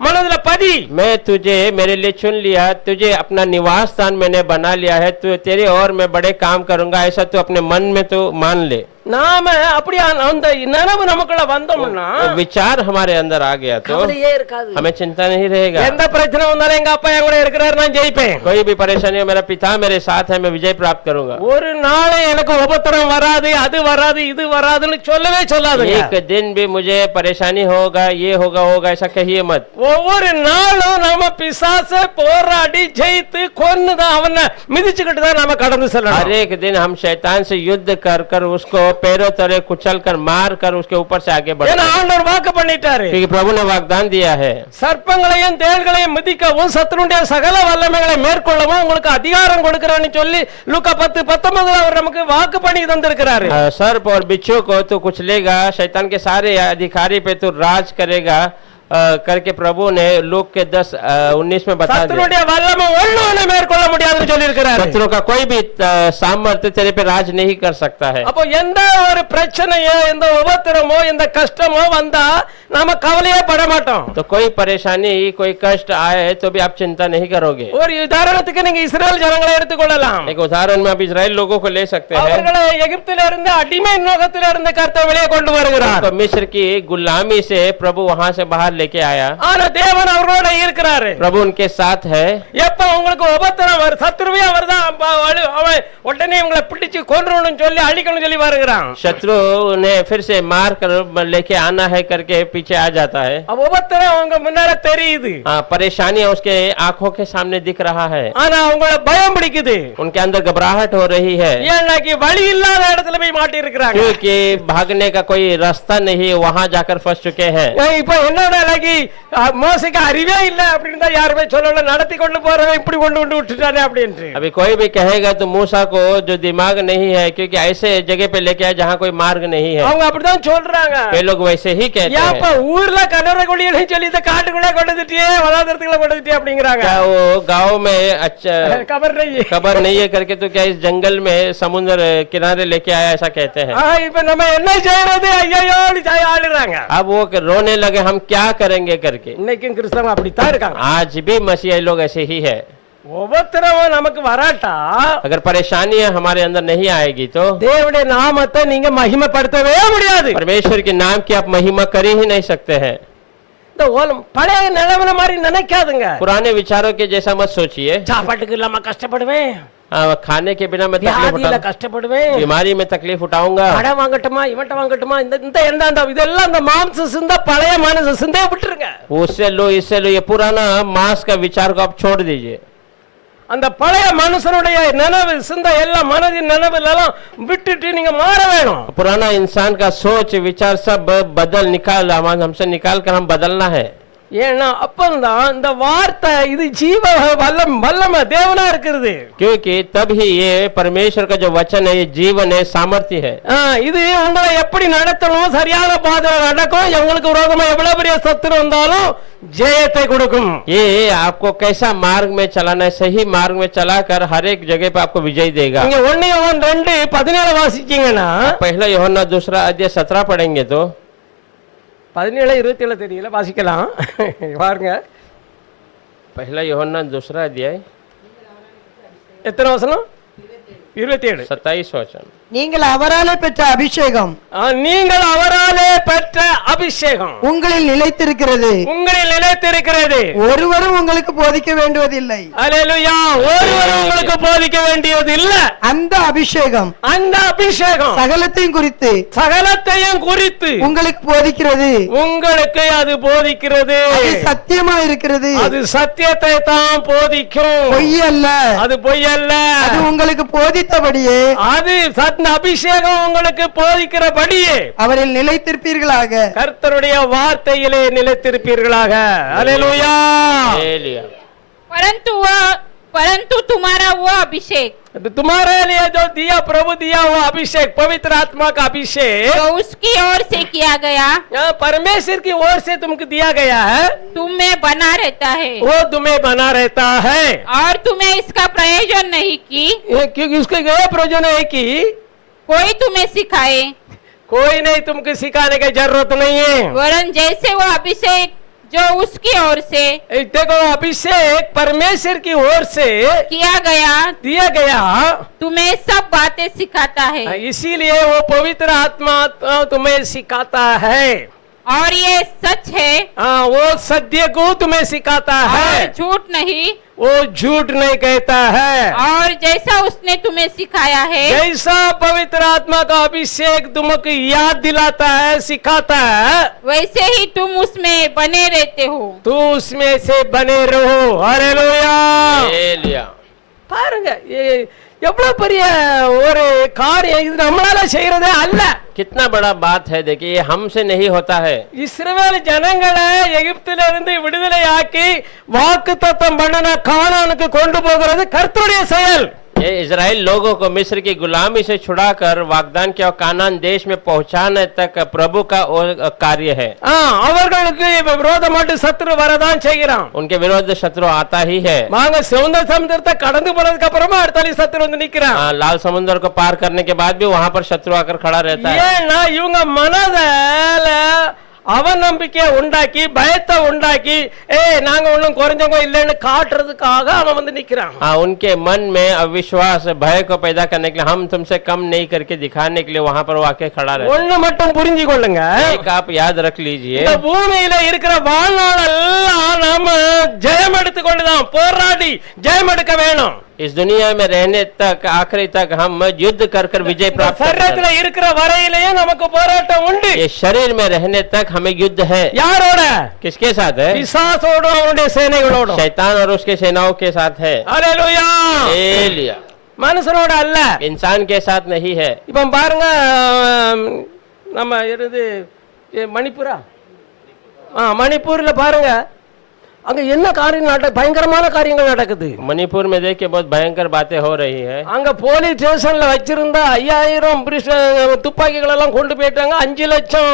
மனதுல பதி। मैं तुझे मेरे लिए चुन लिया, तुझे अपना निवास स्थान मैंने बना लिया है, तू तेरे और मैं बड़े काम करूंगा ऐसा तू अपने मन में तो मान ले। நாம அப்படியே அந்த நினைவு நமக்குள்ள வந்தோம்னா विचार हमारे अंदर आ गया तो கவலையே இருக்காது, हमें चिंता नहीं रहेगा। எந்த பிரச்சனை வந்தாலும் எங்க அப்பா என் கூட இருக்கிறார், நான் ஜெயிப்பேன்। कोई भी परेशानी हो मेरा पिता मेरे साथ है, मैं विजय प्राप्त करूंगा। ஒரு நாளே எனக்கு உபத்திரம் வராது, அது வராது, இது வராதுன்னு சொல்லவே சொல்லாதீங்க। एक दिन भी मुझे परेशानी होगा ये होगा होगा ऐसा कहिए मत। ஒவ்வொரு நாளும் நாம பிசாசை போராடி ஜெயித்து கொன்னுதான் அவனை மிதிச்சுக்கிட்டு தான் நாம கடந்து செல்லணும்। हर एक दिन हम शैतान से युद्ध कर कर उसको पैरों तले कुचल कर मार कर उसके ऊपर से आगे बढ़ते हैं। ஆண்டவர் வாக்கு பண்ணிட்டாரு, क्योंकि प्रभु ने वाग्दान दिया है சர்ப்பங்களையும் தேள்களையும் மிதிக்கவும் சத்துருடைய சகல வல்லமைகளை மேற்கொள்ளவும் உங்களுக்கு அதிகாரம் கொடுக்கிறேன்னு சொல்லி லூக்கா 10:19 அவர் நமக்கு வாக்கு பண்ணி தந்திருக்கிறாரு। सर्प और बिच्छू को तू कुचलेगा, शैतान के सारे अधिकारी पे तू राज करेगा करके प्रभु ने लूक के 10:19 में बता दिया। சத்துருடைய வல்லமை ஒண்ணுமே மேற்கொள்ள முடியாதுன்னு சொல்லி இருக்கிறாரு। शत्रु का कोई भी सामर्थ्य तेरे पे राज नहीं कर सकता है। அப்போ எந்த ஒரு பிரச்சனையோ எந்த உபத்திரமோ எந்த கஷ்டமோ வந்தா நாம கவலையே பட மாட்டோம்। तो कोई परेशानी कोई कष्ट आए तो भी आप चिंता नहीं करोगे। ஒரு உதாரணத்துக்கு நீங்க இஸ்ரேல் ஜனங்களை எடுத்துக்கொள்ளலாம்। एक उदाहरण में आप इजराइल लोगों को ले सकते हैं। அவர்களை எகிப்தில இருந்து அடிமை நோகத்தில இருந்து கர்த்தர் வெளியே கொண்டு வருகிறார்। तो मिस्र की गुलामी से प्रभु वहां से बाहर लेके आया। ஆனா தேவன் அவரோட இருக்கிறாரு, प्रभु उनके साथ है। எப்ப உங்களுக்கு உபத்திரம் வரும் சத்துருவே வருதா அவன் உடனே உங்களை பிடிச்சு கொன்றுன்னு சொல்லி அழிக்கணும்னு சொல்லி வருகிறான்। शत्रु उन्हें फिर से मार कर लेके आना है करके पीछे आ जाता है। अब உபத்திரம் அவங்க முன்னால தெரியுது, परेशानियां उसके आंखों के सामने दिख रहा है, ஆனா அவங்கள பயம் பிடிக்குது, उनके अंदर घबराहट हो रही है ஏன்னாக்கி வழி இல்லாத இடத்துல போய் மாட்டி இருக்கிறாங்க। क्योंकि भागने का कोई रास्ता नहीं, वहां जाकर फंस चुके हैं। இப்ப என்னோட மோசைக்கு அறிவே இல்ல அப்படின்னு தான் யாருமே சொல்லல, நடத்தி கொண்டு போறவன் இப்படி கொண்டு விட்டுட்டானே அப்படின்னு। अभी कोई भी कहेगा तो मूसा को जो दिमाग नहीं है क्योंकि ऐसे जगह पे लेके आए जहाँ कोई मार्ग नहीं है। அவங்க அப்படிதான் சொல்றாங்க। वे लोग वैसे ही कहते हैं। ஊர்ல கலரை குழியன்னு சொல்லி இந்த காட்டுக்குள்ளே கொண்டுட்டியே வனாந்தரத்துக்குள்ள கொண்டுட்டியே அப்படிங்கறாங்க। क्या वो गांव में अच्छा खबर नहीं है करके तो क्या इस जंगल में समुद्र किनारे लेके आया ऐसा कहते हैं। இப்ப நம்ம என்ன செய்யறது ஐயோன்னு ஆளுறாங்க। अब वो रोने लगे हम क्या करेंगे करके। இன்னைக்கும் கிறிஸ்தவங்க அப்படித்தான் இருக்காங்க। आज भी मसीही लोग ऐसे ही है। உபத்திரம் நமக்கு வராட்டா अगर परेशानियां हमारे अंदर नहीं आएगी तो தேவனுடைய நாமத்தை நீங்க மகிமைப்படுத்தவே முடியாது। परमेश्वर के नाम की आप महिमा कर ही नहीं सकते हैं। இந்த பழைய நிலவர மாதிரி நினைக்காதுங்க। पुराने विचारों के जैसा मत सोचिए। சாப்பாட்டுக்கு இல்லாம கஷ்டப்படுவேன், खाने के बिना मैं तकलीफ उठाऊंगा, கஷ்டப்படுவேன், बीमारी में तकलीफ उठाऊंगा, கடன் வாங்கட்டுமா இவன்ட்ட வாங்கட்டுமா இந்த இதெல்லாம் அந்த மாம்ச சிந்த பழைய மனச சிந்தைய விட்டுருங்க। उससे लो इससे लो, ये पुराना मांस का विचार को आप छोड़ दीजिए। அந்த பழைய மனுஷனுடைய நினைவு சிந்தை எல்லாம் மனதின் நினைவுல எல்லாம் விட்டுட்டு நீங்க மாற வேணும்। पुराना इंसान का सोच विचार सब बदल निकाल हमसे निकाल कर हम बदलना है। ஏன்னா அப்பந்தான் இந்த வார்த்தை இது ஜீவ வல்லமை தேவனா இருக்கிறது. क्योंकि तभी ये परमेश्वर का जो वचन है, ये जीवन है, सामर्थ्य है. இது உங்களை எப்படி நடத்தணும், சரியான பாதையில நடக்கும், உங்களுக்கு விரோதமா எவ்வளவு பெரிய சத்துரு வந்தாலும் ஜெயத்தை கொடுக்கும். ये आपको कैसा मार्ग में चलाना है, सही मार्ग में चलाकर हर एक जगह पे आपको विजय देगा. நீங்க 1 யோவான் 2:17 வாசிச்சீங்கன்னா, पहला यूहन्ना 2 अध्याय 17 पढ़ेंगे तो 17-27 தெரியல, வாசிக்கலாம் பாருங்க. पहला यूहन्ना 2 अध्याय எத்தனை வசனம்? 27. 27 वचन. நீங்கள் அவராலே பெற்ற அபிஷேகம் நீங்கள் அவராலே பெற்ற அபிஷேகம் உங்களில் நிலைத்திருக்கிறது, உங்களில் நிலைத்திருக்கிறது. ஒருவரும் உங்களுக்கு போதிக்க வேண்டுவதில்லை. அல்லேலூயா. ஒருவரும் உங்களுக்கு போதிக்க வேண்டியது இல்ல. அந்த அபிஷேகம் அந்த அபிஷேகம் சகலத்தையும் குறித்து சகலத்தையும் குறித்து உங்களுக்கு போதிக்கிறது. உங்களுக்கு அது போதிக்கிறது. அது சத்தியமா இருக்கிறது, அது சத்தியத்தை தான் போதிக்கும், பொய் அல்ல. அது பொய் அல்ல. அது உங்களுக்கு போதித்தபடியே அது அந்த அபிஷேகம் உங்களுக்கு போதிக்கிறபடியே அவரில் நிலைத்திருப்பீர்களாக. கர்த்தருடைய வார்த்தையிலே நிலைத்திருப்பீர்களாக. அல்லேலூயா. हालेलुया. परंतु तुम्हारा वो अभिषेक तुम्हारे लिए जो दिया प्रभु दिया वो अभिषेक, पवित्र आत्मा का अभिषेक जो उसकी ओर से किया गया, परमेश्वर की ओर से तुमको दिया गया है, तुम में बना रहता है वो तुम्हें बना रहता है. और तुम्हें इसका प्रयोजन नहीं कि क्योंकि उसका यह प्रयोजन है कि कोई तुम्हें सिखाए, कोई नहीं, तुमको सिखाने की जरूरत नहीं है. वरन जैसे वो अभिषेक जो उसकी ओर से देखो, अभिषेक परमेश्वर की ओर से किया गया दिया गया, तुम्हें सब बातें सिखाता है. इसीलिए वो पवित्र आत्मा तुम्हें सिखाता है. और ये सच है, वो सत्य को तुम्हें सिखाता है, और झूठ नहीं. वो झूठ नहीं कहता है. और जैसा उसने तुम्हें सिखाया है, जैसा पवित्र आत्मा का अभिषेक तुमको याद दिलाता है, सिखाता है, वैसे ही तुम उसमें बने रहते हो. तू उसमें से बने रहो. हालेलुया. हालेलुया. பாருங்க, எவ்வளவு பெரிய ஒரு காரியம் இது, நம்மளால செய்யறதே அல்ல. कितना बड़ा बात है. देखिए, ये हमसे नहीं होता है. இஸ்ரவேல் ஜனங்களை எகிப்திலிருந்து விடுதலையாக்கி வாக்குத்தத்தம் பண்ணின கானானுக்கு கொண்டு போகிறது கர்த்தருடைய செயல். ये इजराइल लोगों को मिस्र की गुलामी से छुड़ाकर वागदान के और कानान देश में पहुंचाने तक प्रभु का कार्य है. அவர்களுக்கு விரோதமாட்டு சத்துரு வரதான் செய்கிறான். उनके विरोध शत्रु आता ही है. வாங்க சிவந்த சமுத்திரத்தை கடந்து போனதுக்கு அப்புறமா அடுத்த சத்துரு வந்து நிக்கிறான். लाल समुद्र को पार करने के बाद भी वहां पर शत्रु आकर खड़ा रहता है. ஏன்னா இவங்க மனதில அவநம்பிக்கையை உண்டாக்கி பயத்தை உண்டாக்கி நாங்க ஒண்ணும் குறைஞ்சவங்க இல்லைன்னு காட்டுறதுக்காக அவன் வந்து நிக்கிறான். उनके मन में अविश्वास भय को पैदा करने के लिए, हम तुमसे कम नहीं करके दिखाने के लिए वहां पर वो आके खड़ा रहता है. ஒண்ணு மட்டும் புரிஞ்சு கொள்ளுங்க, एक आप याद रख लीजिए, இந்த பூமியில இருக்கிற வாழ்நாளெல்லாம் நாம ஜெயம் எடுத்துக்கொண்டுதான் போராடி ஜெயம் எடுக்க வேணும். इस दुनिया में रहने तक आखिरी तक हम युद्ध कर कर विजय प्राप्त करते சரீரத்துல இருக்கிற வரையிலேயே நமக்கு போராட்டம் உண்டு. हैं. ये शरीर में रहने तक हमें युद्ध है. யாரோட? किसके साथ है? பிசாசோடும் அவனுடைய சேனைகளோடும். शैतान और उसके सेनाओं के साथ है. ஹalleluya. हालेलुया. மனுஷனோட அல்ல, इंसान के साथ नहीं है. இப்ப பாருங்க, நம்ம இருந்து மணிப்பூரா, மணிப்பூர்ல பாருங்க, அங்க என்ன காரியம் பயங்கரமான காரியங்கள் நடக்குது. मणिपुर में देखिए, बहुत भयंकर बातें हो रही है. அங்க போலீஸ் ஸ்டேஷன்ல வச்சிருந்தா 5000 துப்பாக்கிகள் எல்லாம் கொண்டு போயிட்டாங்க. 5 லட்சம்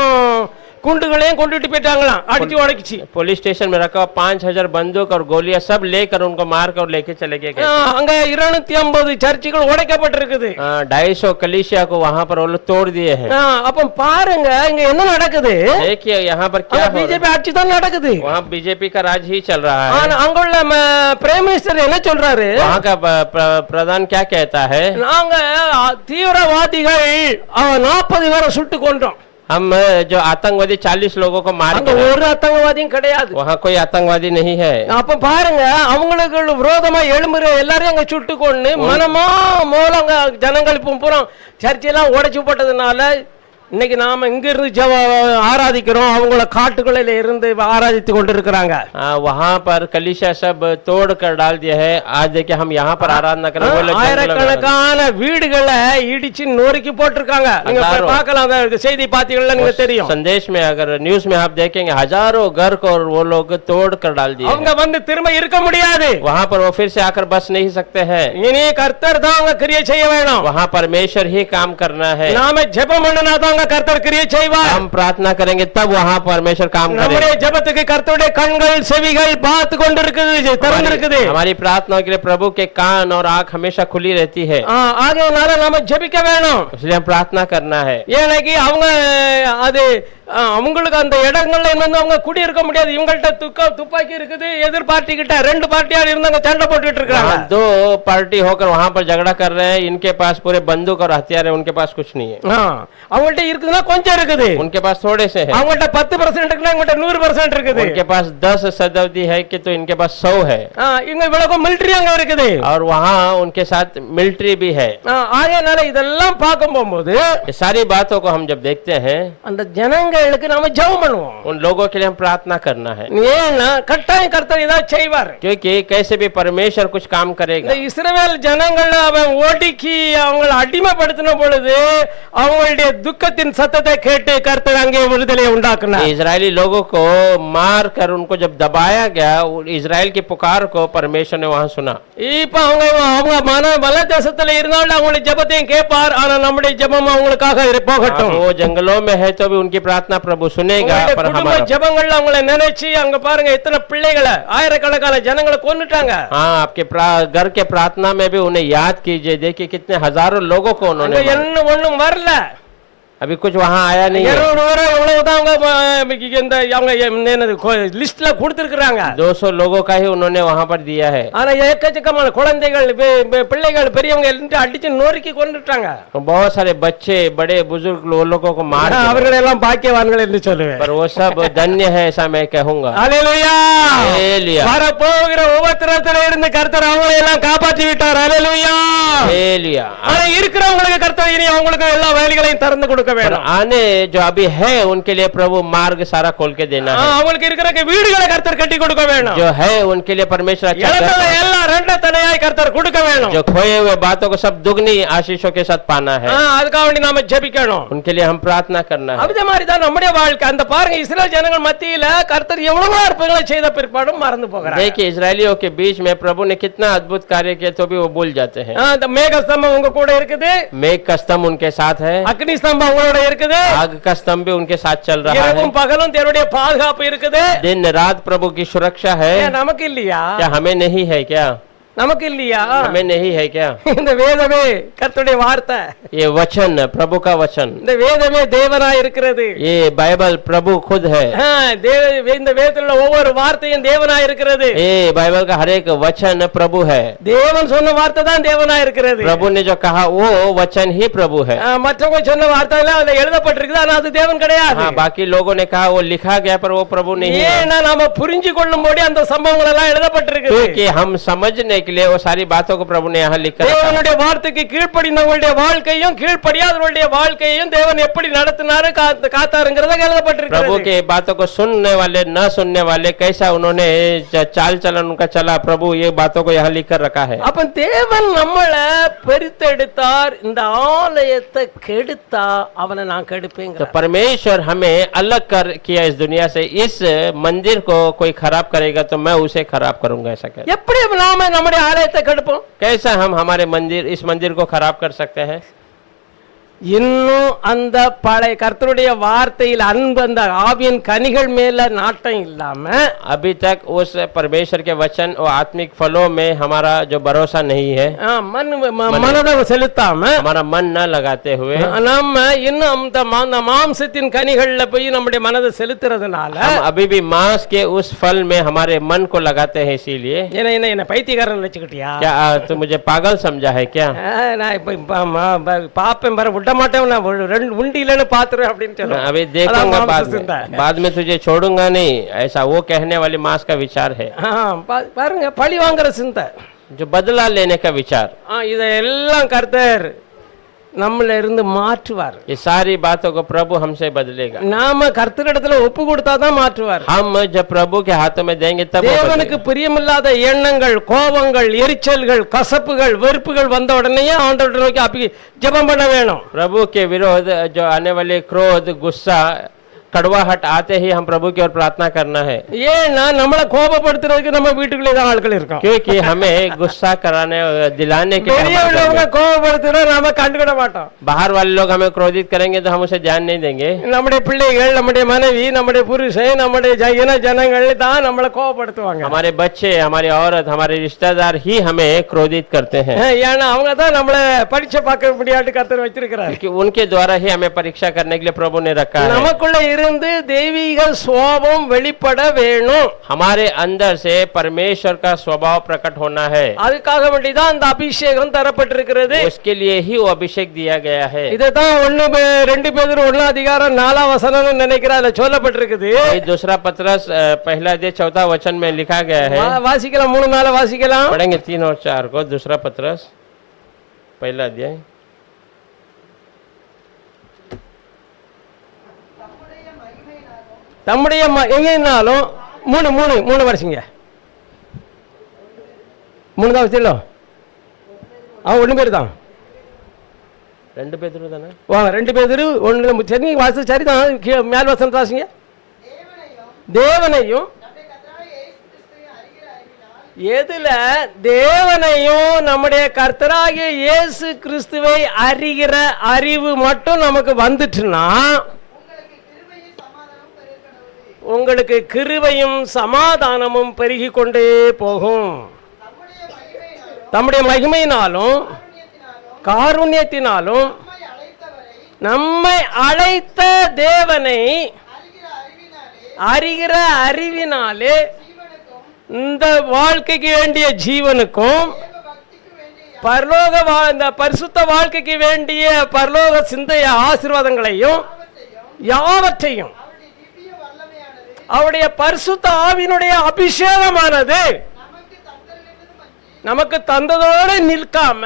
குண்டுகளையும் கொண்டுட்டு போயிட்டாங்களாம், அடிச்சு உடைச்சு. पुलिस स्टेशन में रखा 5000 बंदूक और गोलियां सब लेकर उनको मार कर लेके चले गए. அங்க 250 சர்ச்சுகள் உடைக்கப்பட்டிருக்குது. 250 कलीसिया को वहां पर वो लोग तोड़ दिए हैं. அப்ப பாருங்க இங்க என்ன நடக்குது. देखिए यहाँ पर क्या हो रहा है. பிஜேபி ஆட்சி தான் நடக்குது. वहाँ बीजेपी का राज ही चल रहा है. அங்குள்ள பிரைம் மினிஸ்டர் என்ன சொல்றாரு, वहाँ का प्रधान क्या कहता है, நாங்க தீவிரவாதிகள் 40 பேரை சுட்டு கொன்றோம். हम जो आतंकवादी 40 लोगों को मार அங்க ஒரு आतंकवादिயும் கிடையாது. वहाँ कोई आतंकवादी नहीं है. அப்ப பாருங்க, அவங்களுக்கு விரோதமா எழும்புற எல்லாரையும் அங்க சுட்டு கொண்டு மனமா மூலங்க ஜனங்கள் பூரா சர்ச்சையெல்லாம் உடைச்சு போட்டதுனால இன்னைக்கு நாம இங்க இருந்து ஆராதிக்கிறோம், அவங்கள காட்டுகளில் இருந்து ஆராதித்து கொண்டிருக்கிறாங்க. वहाँ पर कलीसिया सब तोड़ कर डाल दिया है। आज देखिए हम यहाँ पर आराधना कर रहे हैं, वो लोग जंगलों में ஆயிரக்கணக்கான வீடுகளை இடிச்சு நொறுக்கி போட்டிருக்காங்க. நீங்க हजारों। பார்க்கலாம், அந்த செய்தி பாத்தீங்கன்னா நீங்க தெரியும். संदेश में अगर न्यूज में आप देखेंगे हजारों घर को वो लोग तोड़ कर डाल दिए அவங்க हैं। வந்து திரும்ப இருக்க முடியாது. वहाँ पर वो फिर से आकर बस नहीं सकते हैं। இனி கர்த்தர் தான் அவங்க கிரியை செய்ய வேணும். वहाँ परमेश्वर ही काम करना है। நாம ஜெபம் பண்ணனா தான் கர்த்தர் கிரியை செய்வார். हम प्रार्थना करेंगे तब वहाँ परमेश्वर काम நம்முடைய करेगा। ஜெபத்துக்கு கர்த்தருடைய கண்கள் செவிகள் பார்த்து கொண்டிருக்குது, திறந்திருக்குது. हमारी प्रार्थना के लिए प्रभु के कान और आंख हमेशा खुली रहती है, ஆகையினால நாம ஜெபிக்க வேணும். इसलिए हम प्रार्थना करना है। ஏனைக்கு அவங்க அது அவங்களுக்கு அந்த இடங்கள்ல வந்து அவங்க குடியிருக்க முடியாது. இவங்கள்ட்ட துப்பாக்கி இருக்குது, எதிர் பார்ட்டி கிட்ட ரெண்டு பார்ட்டியார் இருந்தாங்க சண்டை போட்டுட்டு இருக்காங்க. दो पार्टी होकर वहाँ पर झगड़ा कर रहे हैं, इनके पास पूरे बंदूक और हथियार है, उनके पास कुछ नहीं है। அவங்கள்ட்ட இருக்குதுன்னா கொஞ்சம் இருக்குது, उनके पास थोड़े से है। அவங்கள்ட்ட 10% இருக்குன்னா இவங்கள்ட்ட 100% இருக்குது. उनके पास 10 शताब्दी है कि तो इनके पास 100 है, இங்க இவ்வளவு மிலிட்டரி அங்க இருக்குது. और वहाँ उनके साथ मिलिट्री भी है। ஆகையினால இதெல்லாம் பார்க்கும் போகும்போது ये सारी बातों को हम जब देखते हैं, அந்த ஜனங்களுக்கு நாம ஜெபம் பண்ணுவோம். उन लोगों के लिए हम प्रार्थना करना है, ஏன்னா கட்டாயம் கர்த்தர் ஏதாவது செய்வார். क्योंकि कैसे भी परमेश्वर कुछ काम करेगा। இந்த இஸ்ரவேல் ஜனங்களை அவன் ஒடுக்கி அவங்களை அடிமைப்படுத்தின பொழுது அவங்களுடைய துக்கத்தின் சத்தத்தை கேட்டு கர்த்தர் அங்கே விடுதலை உண்டாக்குனார். इजरायली लोगों को मार कर उनको जब दबाया गया, इजराइल की पुकार को परमेश्वर ने वहां सुना। இப்ப அவங்க மல தேசத்துல இருந்தாலும் அவங்களுடைய ஜெபத்தையும் கேட்பார். ஆனா நம்முடைய ஜெபம் அவங்களுக்காக போகட்டும். वो जंगलों में है तो भी उनकी प्रार्थना प्रभु सुनेगा, पर हमारा ஜெபங்கள்ல அவங்களை நினைச்சு அங்க பாருங்க எத்தனை பிள்ளைகளை ஆயிரக்கணக்கான ஜனங்களை கொன்னுட்டாங்க. हाँ, आपके घर के प्रार्थना में भी उन्हें याद कीजिए, देखिए कितने हजारों लोगों को उन्होंने मारा। என்ன ஒண்ணும் வரல, अभी कुछ वहां आया नहीं है। 200 லிஸ்ட்ல கொடுத்திருக்காங்க. 200 लोगों का ही उन्होंने वहां पर दिया है। ஆனா ஏக்கச்சக்கமான குழந்தைகள் பிள்ளைகள் பெரியவங்க எல்லாம் அடிச்சு நொறுக்கி கொன்னுட்டாங்க. बहुत सारे बच्चे बड़े बुजुर्ग लोगों को मार, அவர்கள் எல்லாம் பாக்கியவான்கள் என்று சொல்லுவேன். पर वो सब धन्य है ऐसा मैं कहूंगा। ஹல்லேலூயா. ஹல்லேலூயா. வரப்போகிற உபத்திரவத்திலே இருந்து கர்த்தர் அவங்களை எல்லாம் காப்பாற்றி விட்டார். ஹல்லேலூயா. ஹல்லேலூயா. ஆனா இருக்கிறவங்களுக்கு கர்த்தர் இனி அவங்களுக்கு எல்லா வேலைகளையும் திறந்து கொடுக்க வேண்டும். आने जो अभी है उनके लिए प्रभु मार्ग सारा खोल के देना है। அவங்களுக்கு இருக்கிற வீடுகளை கர்த்தர் கட்டி கொடுக்க வேண்டும். जो है उनके लिए परमेश्वर अच्छा எல்லாம் ரெண்டு தடையாய் கர்த்தர் கொடுக்க வேண்டும். जो खोए हुए बातों को सब दुगनी आशीषों के साथ पाना है, அதுக்காக வேண்டி நாம ஜெபிக்கணும். उनके लिए हम प्रार्थना करना है। அதே மாதிரி தான் நம்முடைய வாழ்க்கை. அந்த பாருங்க இஸ்ரவேல் ஜனங்கள் மத்தியில கர்த்தர் எவ்வளவு அற்புதங்களை செய்த பிற்பாடும் மறந்து போகிறாங்க. देखिए इजरायलियों के बीच में प्रभु ने कितना अद्भुत कार्य किया तो भी वो भूल जाते हैं। அந்த மேக ஸ்தம்பம் உங்க கூட இருக்குது, मेघ का स्तंभ उनके साथ है, அக்னி ஸ்தம்பம் உங்களோட இருக்குது, आग का स्तंभ भी उनके साथ चल रहा है, இரவும் பகலும் தேவனுடைய பாதுகாப்பு இருக்குது. दिन रात प्रभु की सुरक्षा है। நமக்கு இல்லையா? क्या हमें नहीं है क्या? நமக்கு இல்லையா? हमें नहीं है क्या? இந்த வேதமே கர்த்தருடைய வார்த்தை, ये वचन प्रभु का वचन, இந்த வேதமே தேவனாய் இருக்கிறது. ये बाइबल प्रभु खुद है। இந்த வேதத்தில் உள்ள ஒவ்வொரு வார்த்தையும் தேவனாய் இருக்கிறது. ये बाइबल का हर एक वचन प्रभु है। தேவன் சொன்ன வார்த்தை தான் தேவனாய் இருக்கிறது. प्रभु ने जो कहा वो वचन ही प्रभु है। மற்றவங்க சொன்ன வார்த்தை எல்லாம் அதுல எழுதப்பட்டிருக்குது, ஆனா அது தேவன் கிடையாது. हाँ, बाकी लोगों ने कहा वो लिखा गया पर वो प्रभु नहीं है। ஏன்னா நாம புரிஞ்சு கொள்ளும்போது அந்த சம்பவங்கள் எல்லாம் எழுதப்பட்டிருக்குது. क्योंकि हम समझने के लिए वो सारी बातों को प्रभु ने यहाँ लिखा है। தேவனுடைய வார்த்தைக்கு கீழ்ப்படிந்தவங்களுடைய வாழ்க்கையும் கீழ்ப்படியாதவங்களுடைய வாழ்க்கையும் தேவன் எப்படி நடத்தினாரு காத்தாருங்கிறத எழுதப்பட்டிருக்கிறது. प्रभु के बातों को सुनने वाले न सुनने वाले कैसा उन्होंने चाल चलन उनका चला, प्रभु ये बातों को यहाँ लिख कर रखा है। அப்ப தேவன் நம்மளை பெருத்தெடுத்தார், இந்த ஆலயத்தை கெடுத்தா அவனை நான் கெடுப்பேங்க. तो परमेश्वर हमें अलग कर किया इस दुनिया से, इस मंदिर को कोई खराब करेगा तो मैं उसे खराब करूंगा, ऐसा कह। எப்படி நாம நம்முடைய ஆலயத்தை கெடுப்போம்? कैसा हम हमारे मंदिर इस मंदिर को खराब कर सकते हैं? இன்னும் அந்த பழைய கர்த்தருடைய வார்த்தையில் அன்பு, அந்த ஆவியின் கனிகள் மேல நாட்டம் இல்லாம, अभी तक उस परमेश्वर के वचन और आत्मिक फलों में हमारा जो भरोसा नहीं है, மனதை செலுத்தாம, हमारा मन न लगाते हुए நம்ம இன்னும் அந்த மாம்சத்தின் கனிகள்ல போய் நம்முடைய மனதை செலுத்துறதுனால हम अभी भी मांस के उस फल में हमारे मन को लगाते हैं। इसीलिए என்ன பைத்தியக்காரன் वச்சுக்கிட்டியா? क्या तू मुझे पागल समझा है क्या? நான் இப்ப பாப்பேன் பாரு, விட மாட்டேன், நான் ரெண்டு உண்டியிலன்னு பாத்துறேன் அப்படின்னு சொல்றேன். अभी देखूंगा बाद में तुझे छोड़ूंगा नहीं, ऐसा वो कहने वाली मांस का विचार है। பாருங்க, பழி வாங்குற சிந்தை, जो बदला लेने का विचार, இதெல்லாம் கர்த்தர் நம்மள இருந்து மாற்றுவார். ये सारी बातों को प्रभु हमसे बदलेगा. நாம கர்த்தரிடத்துல ஒப்பு கொடுத்தாதான் மாற்றுவார். हम जब प्रभु के हाथों में देंगे तब वो தேவனுக்கு बदलेगा. பிரியமில்லாத எண்ணங்கள், கோபங்கள், எரிச்சல்கள், கசப்புகள், வெறுப்புகள் வந்த உடனே ஆண்டவரை நோக்கி ஜெபம் பண்ண வேணும். प्रभु के विरोध जो आने वाले क्रोध, गुस्सा, कड़वाहट आते ही हम प्रभु की ओर प्रार्थना करना है. ஏன்னா நம்மளை கோபப்படுத்துறதுக்கு நம்ம வீட்டுக்குள்ளே தான் ஆட்கள் இருக்கோம். क्योंकि हमें गुस्सा कराने, दिलाने के लिए வெளியே हमारे घर உள்ளவங்க में- கோபப்படுத்துறா நாம கண்டுக்கிட மாட்டோம். बाहर वाले लोग हमें क्रोधित करेंगे तो हम उसे ध्यान नहीं देंगे. நம்முடைய பிள்ளைகள், நம்முடைய மனைவி, நம்முடைய புருஷன், நம்முடைய ஜனங்கள் தான் நம்மளை கோபப்படுத்துவாங்க. हमारे बच्चे, हमारी औरत, हमारे रिश्तेदार ही हमें क्रोधित करते हैं. ஏன்னா அவங்க தான் நம்மளை பரீட்சை பார்க்க முடியாட்டு கர்த்தர் வச்சிருக்கிறார். क्योंकि उनके द्वारा ही हमें परीक्षा करने के लिए प्रभु ने रखा है. நமக்குள்ள இருந்து தெய்வீக சுபாவம் வெளிப்பட வேணும். हमारे अंदर से परमेश्वर का स्वभाव प्रकट होना है. அதுக்காக வேண்டிதான் அந்த அபிஷேகம் தரப்பட்டிருக்கிறது. उसके लिए ही वो अभिषेक दिया गया है. இதுதான் 2 பேதுரு 1:4 நினைக்கிறேன் அதுல சொல்லப்பட்டிருக்குது. ये दूसरा पत्रस पहला अध्याय 4 वचन में लिखा गया है. வாசிக்கலாம், 3-4 வாசிக்கலாம். पढ़ेंगे 3 और 4 को. दूसरा पत्रस पहला अध्याय. தம்முடைய எங்கேனாலும் 3 வருஷங்க 3 தான் வச்சிடலாம். அவன் 1 பேர் தான். 2 பேதுரு தானே? வாங்க 2 பேதுரு 1 சரி வாசி சரிதான். மேல் வசனம் வாசிங்க. தேவனையும் எதுல தேவனையும் நம்முடைய கர்த்தராகிய இயேசு கிறிஸ்துவை அறிகிற அறிவு மட்டும் நமக்கு வந்துட்டுனா உங்களுக்கு கிருபையும் சமாதானமும் பெருகி கொண்டே போகும். தம்முடைய மகிமையினாலும் காருண்யத்தினாலும் நம்மை அழைத்த தேவனை அறிகிற அறிவினாலே இந்த வாழ்க்கைக்கு வேண்டிய ஜீவனுக்கும் இந்த பரிசுத்த வாழ்க்கைக்கு வேண்டிய பரலோக சிந்தைய ஆசீர்வாதங்களையும் யாவற்றையும் அவருடைய பரிசுத்த ஆவியினுடைய அபிஷேகமானது நமக்கு தந்ததோடு நிற்காம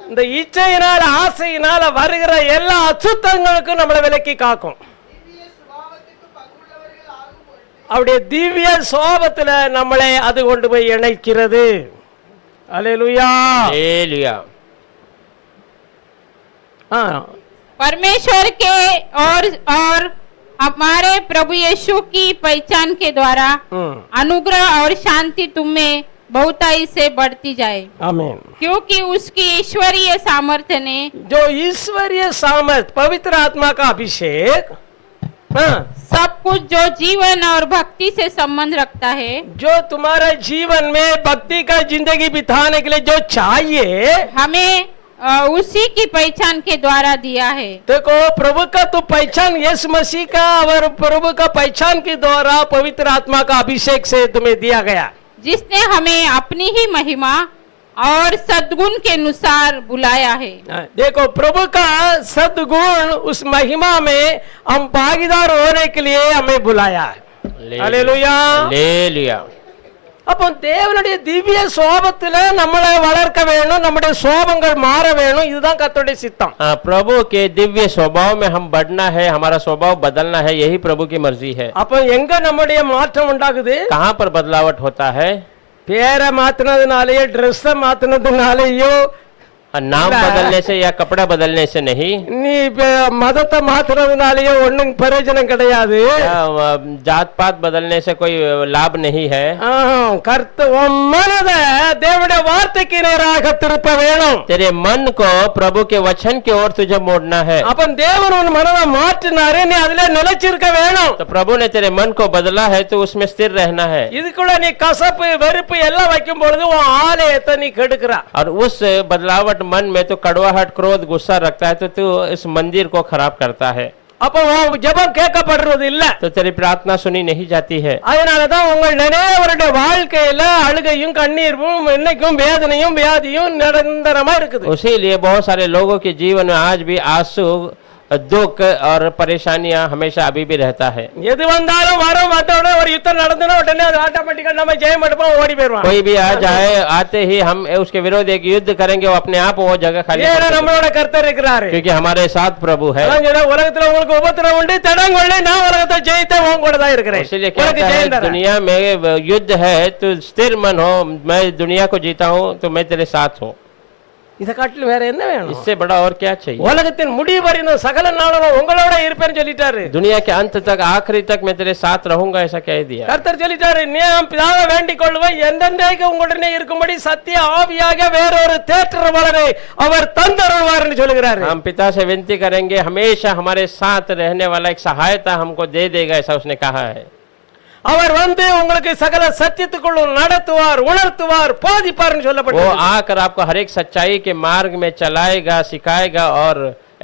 இந்த இச்சையினால் ஆசையினால வருகிற எல்லா அசுத்தங்களுக்கும் நம்மளை விலக்கி காக்கும். அவருடைய திவ்ய சுபாவத்துல நம்மளை அது கொண்டு போய் இணைக்கிறது. அல்லேலூயா. हालेलुया. परमेश्वर के और हमारे प्रभु यीशु की पहचान के द्वारा अनुग्रह और शांति तुम में बहुताई से बढ़ती जाए. आमीन. क्योंकि उसकी ईश्वरीय सामर्थ्य ने जो ईश्वरीय सामर्थ पवित्र आत्मा का अभिषेक सब कुछ जो जीवन और भक्ति से संबंध रखता है, जो तुम्हारे जीवन में भक्ति का जिंदगी बिताने के लिए जो चाहिए हमें उसी की पहचान के द्वारा दिया है. देखो प्रभु का तो पहचान यीशु मसीह का और प्रभु का पहचान के द्वारा पवित्र आत्मा का अभिषेक से तुम्हें दिया गया, जिसने हमें अपनी ही महिमा और सद्गुण के अनुसार बुलाया है. देखो प्रभु का सद्गुण उस महिमा में हम भागीदार होने के लिए हमें बुलाया है. हालेलुया. हालेलुया. அப்போ தேவனுடைய திவ்ய சுபாவத்துல நம்மளை வளர்க்க வேணும், நம்முடைய சுபாவங்கள் மாற வேணும். இதுதான் கர்த்தருடைய சித்தம். प्रभु के दिव्य स्वभाव में हम बढ़ना है, हमारा स्वभाव बदलना है, यही प्रभु की मर्जी है. அப்போ எங்க நம்முடைய மாற்றம் உண்டாகுது? कहाँ पर बदलावट होता है? பேரை மாத்தினதுனாலயோ ட்ரெஸ் மாத்தினதுனாலயோ नाम बदलने से या कपड़ा बदलने से नहीं. நீ மதத்தை மாத்தினதுனாலயோ ஒண்ணும் பிரயோஜனம் கிடையாது. जात पात बदलने से कोई लाभ नहीं है. மனதை தேவனுடைய வார்த்தைக்கு நேராக திருப்ப வேணும். तेरे मन को प्रभु के वचन की ओर तुझे मोड़ना है. அப்ப தேவன் உன் மனதை மாற்றினாரு, நீ அதுல நிலைச்சிருக்க வேணும். तो प्रभु ने तेरे मन को बदला है तो उसमें स्थिर रहना है. இதுக்குள்ள நீ கசப்பு வெறுப்பு எல்லாம் வைக்கும் பொழுது உன் ஆலயத்தை நீ கெடுக்கிறா. और उस बदलावट मन में तो कड़वाहट, क्रोध, गुस्सा रखता है तो तू इस मंदिर को खराब करता है. அப்போ ஜெபம் கேட்கப்படுறது இல்ல. तो तेरी प्रार्थना सुनी नहीं जाती है. அதனாலதான் உங்கள் நிறையவருடைய வாழ்க்கையில அழுகையும் கண்ணீரும் என்னைக்கும் வேதனையும் வியாதியும் நிரந்தரமா இருக்குது. इसीलिए बहुत सारे लोगों के जीवन में आज भी आंसू दुख और परेशानियां हमेशा अभी भी रहता है। எது வந்தாலும் வரும், வந்த உடனே ஒரு யுத்தம் நடந்துனா உடனே அது ஆட்டோமேட்டிக்கா நம்ம ஜெயம் எடுப்போம், ஓடி போயிடுவான். कोई भी आ जाए, आते ही हम उसके विरोध एक युद्ध करेंगे, वो अपने आप वो जगह खाली कर ஏன்னா देंगे। நம்மளோட கர்த்தர் இருக்கிறாரு. क्योंकि हमारे साथ प्रभु है। அதான் சொல்றேன், உலகத்துல உங்களுக்கு உபத்திரவம் உண்டு, தடங்கொள்ளை, நான் உலகத்தை ஜெயித்த உன் கூட தான் இருக்கிறேன். इसीलिए உனக்கு कहता है ஜெயம் தரேன். दुनिया में युद्ध है, तो स्थिर मन हो, मैं दुनिया को जीता हूँ तो मैं तेरे साथ हूँ। இதை காட்டிலும் வேற என்ன வேணும்? इससे बड़ा और क्या चाहिए? உலகத்தின் முடிவு வரைக்கும் சகல நாளும் உங்களோட இருப்பேன்னு சொல்லிட்டாரு. दुनिया के अंत तक, आखिरी तक मैं तेरे साथ रहूंगा, ऐसा कह दिया। கர்த்தர் சொல்லிட்டாரு, நான் பிதாவை வேண்டிக் கொள்வேன், எந்தெந்தைக்கு உங்களுடனே இருக்கும்படி சத்திய ஆவியாக வேறொரு தேற்றரவாளரை அவர் தந்தருள்வார்னு சொல்லுகிறாரு. हम पिता से विनती करेंगे, हमेशा हमारे साथ रहने वाला एक सहायता हमको दे देगा, ऐसा उसने कहा है। அவர் வந்து உங்களுக்கு சகல சத்தியத்துக்குள்ள நடத்துவார், உணர்த்துவார், போதிப்பார்னு वो சொல்லப்பட்டிருக்கு. आकर आपको हर एक सच्चाई के मार्ग में चलाएगा, सिखाएगा और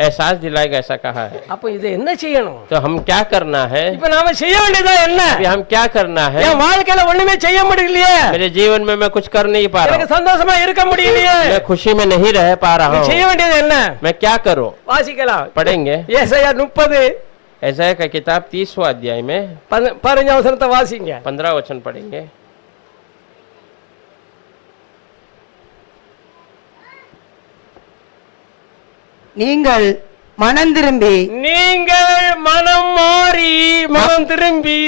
एहसास दिलाएगा, ऐसा कहा है। அப்ப இது என்ன செய்யணும்? तो हम क्या करना है? இப்ப நாம செய்ய வேண்டியதா என்ன? अभी हम क्या करना है? என் வாழ்க்கையில ஒண்ணுமே செய்ய முடியலையே, मेरे जीवन में मैं कुछ कर नहीं पा रहा எனக்கு हूँ, சந்தோஷமா இருக்க முடியலையே, मैं खुशी में नहीं रह पा रहा நீ செய்ய हूँ, வேண்டியது என்ன? मैं क्या करूँ? வாசிக்கலாம். पढ़ेंगे ஏசாயா 30 ऐसा का किताब 30वां अध्याय में 15 வசனத்தை வாசிங்க. 15 वचन पढ़ेंगे। நீங்கள் மனம் திரும்பி நீங்கள் மனம் மாறி, மனம் திருந்தி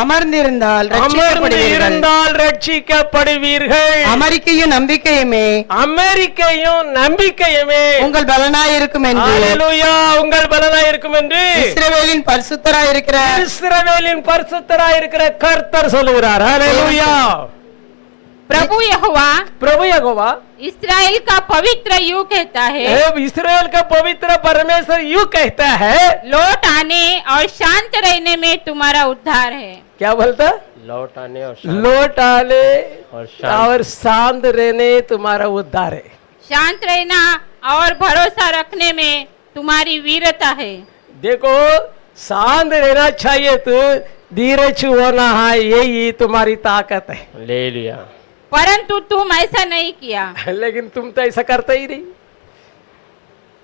அமர்ந்திருந்தால் அமர்ந்து ரட்சிக்கப்படுவீர்கள். இருந்தால் ரட்சிக்கப்படுவீர்கள். அமெரிக்கையும் நம்பிக்கையுமே அமெரிக்கையும் நம்பிக்கையுமே உங்கள் பலனாயிருக்கும் என்று ஹalleluya உங்கள் பலனாய் இருக்கும் என்று இஸ்ரவேலின் பரிசுத்தராயிருக்கிற இஸ்ரவேலின் பரிசுத்தராயிருக்கிற கர்த்தர் சொல்லுகிறார். ஹalleluya. प्रभु यहोवा प्रभु यहोवा इस्राएल का पवित्र यू कहता है, इस्राएल का पवित्र परमेश्वर यूं कहता है, लौट आने और शांत रहने में तुम्हारा उद्धार है। क्या बोलता? लौट आने लौट आने और और शांत रहने तुम्हारा उद्धार है। शांत रहना और भरोसा रखने में तुम्हारी वीरता है। देखो, शांत रहना चाहिए, तो धीरज होना है, यही तुम्हारी ताकत है। ले लिया, परंतु तुम ऐसा नहीं किया। लेकिन तुम तो ऐसा करते ही नहीं।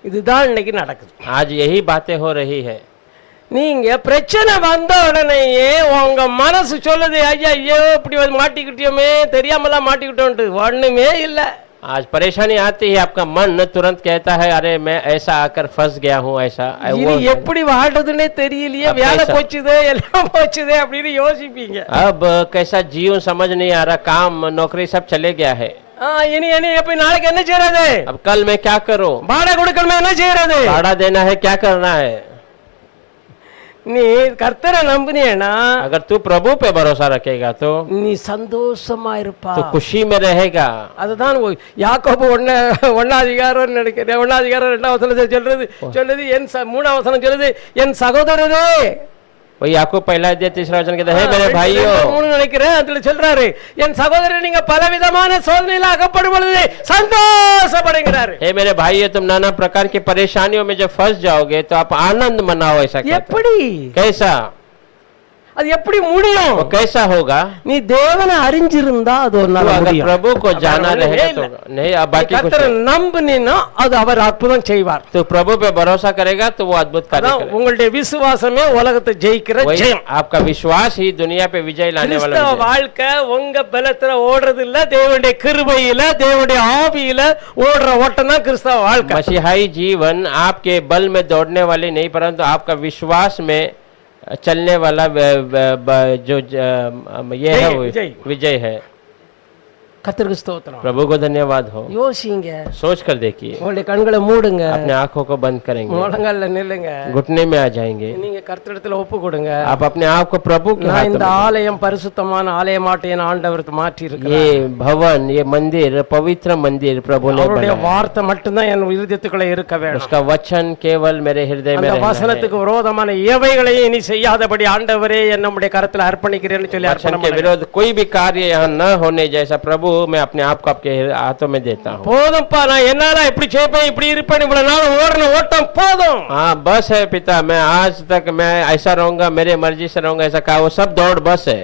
இதுதான் இன்னைக்கு நடக்குது. आज यही बातें हो रही है। நீங்க பிரச்சனை வந்த உடனேயே உங்க மனசு சொல்லுது, ஐயா ஐயோ இப்படி வந்து மாட்டிக்கிட்டோமே, தெரியாமலாம் மாட்டிக்கிட்டோன்ட்டு. ஒண்ணுமே இல்ல. आज परेशानी आती है, आपका मन तुरंत कहता है, अरे मैं ऐसा आकर फंस गया हूँ, ऐसा இது எப்படி வாழ்றதுன்னே தெரியலையே, अब வேலை कैसा? போச்சுதே, எல்லாம் போச்சுதே அப்படின்னு யோசிப்பீங்க. अब कैसा जीवन समझ नहीं आ रहा, काम नौकरी सब चले गया है, இனி இனி எப்ப நாளைக்கு என்ன செய்யறது? अब कल मैं क्या करूं? வாடகை கொடுக்கணுமே, என்ன செய்யறது? भाड़ा देना है, क्या करना है? நீ கர்த்தரை நம்பினேனா, अगर तू प्रभु पे भरोसा रखेगा तो நீ சந்தோஷமா இருப்பா. खुशी में रहेगा। அதுதான் யாக்கோபு 1 நினைக்கிறேன், 1 2 வசனத்தை சொல்லுது என் 3 வசனம் சொல்லுது, என் சகோதரரே. वही आपको पहला अध्याय 3 वचन कहता है, मेरे भाइयों, 3 நினைக்கிறேன், அதுல சொல்றாரு, என் சகோதரர் நீங்க பலவிதமான சோதனையில அகப்படும் பொழுது சந்தோஷப்படுங்கிறாரு. हे मेरे भाइयों, तुम नाना प्रकार की परेशानियों में जब फंस जाओगे तो आप आनंद मनाओ, ऐसा कहता है। எப்படி? कैसा? அது எப்படி முடியும்? वो कैसा होगा? நீ தேவனை அறிஞ்சிருந்தா அது ஒரு तो நாள் अगर முடியும். प्रभु को जाना அப்ப रहेगा இல்ல. तो नहीं, अब बाकी कुछ கர்த்தரை नहीं। நம்பினா அது அவர் அற்புதம் செய்வார். तो प्रभु पे भरोसा करेगा तो वो अद्भुत कार्य அதான் करेगा। உங்களுடைய விசுவாசமே உலகத்தை ஜெயிக்கிற वही ஜெயம். आपका विश्वास ही दुनिया पे विजय लाने वाला கிறிஸ்தவ विजय। வாழ்க்கை உங்க பலத்துல ஓடுறது இல்ல, தேவனுடைய கிருபையில, தேவனுடைய ஆவியில ஓடுற ஓட்டம் தான் கிறிஸ்தவ வாழ்க்கை. मसीहाई जीवन आपके बल में दौड़ने वाली नहीं, परंतु आपका विश्वास में चलने वाला जो ये है वो विजय है। கர்த்தருக்கு ஸ்தோத்திரம். प्रभु को धन्यवाद हो। யோசிங்க, सोच कर देखिए, உங்களுடைய கண்களை மூடுங்க, अपने आंखों को बंद करेंगे, முழங்கால்ல நில்லுங்க, घुटने में आ जाएंगे, நீங்க கர்த்தரிடத்துல ஒப்பு கொடுங்க. आप अपने आप को प्रभु के நான் हाथ இந்த में। ஆலயம் பரிசுத்தமான ஆலயமாட்டு என் ஆண்டவர் மாற்றி இருக்கிறார். ये भवन, ये मंदिर पवित्र मंदिर प्रभु ने அவருடைய बनाया। வார்த்தை மட்டும்தான் என் இருதயத்துக்குள்ள இருக்க வேணும். उसका वचन केवल मेरे हृदय में அந்த रहना है। வசனத்துக்கு விரோதமான எவைகளையும் இனி செய்யாதபடி ஆண்டவரே என் நம்முடைய கரத்துல அர்ப்பணிக்கிறேன்னு சொல்லி वचन அர்ப்பணம் के பண்ணுங்க. विरोध कोई भी कार्य यहाँ न होने जैसा प्रभु मैं अपने आप को आपके हाथों में देता हूँ। போதும்ப்பா நான் என்னால இப்படி செய்ப்பேன் இப்படி இருப்பேன் இவ்வளவு நாள் ஓடின ஓட்டம் போதும் हाँ बस है पिता, मैं आज तक मैं ऐसा रहूंगा, मेरे मर्जी से रहूंगा, ऐसा कहा वो सब दौड़ बस है।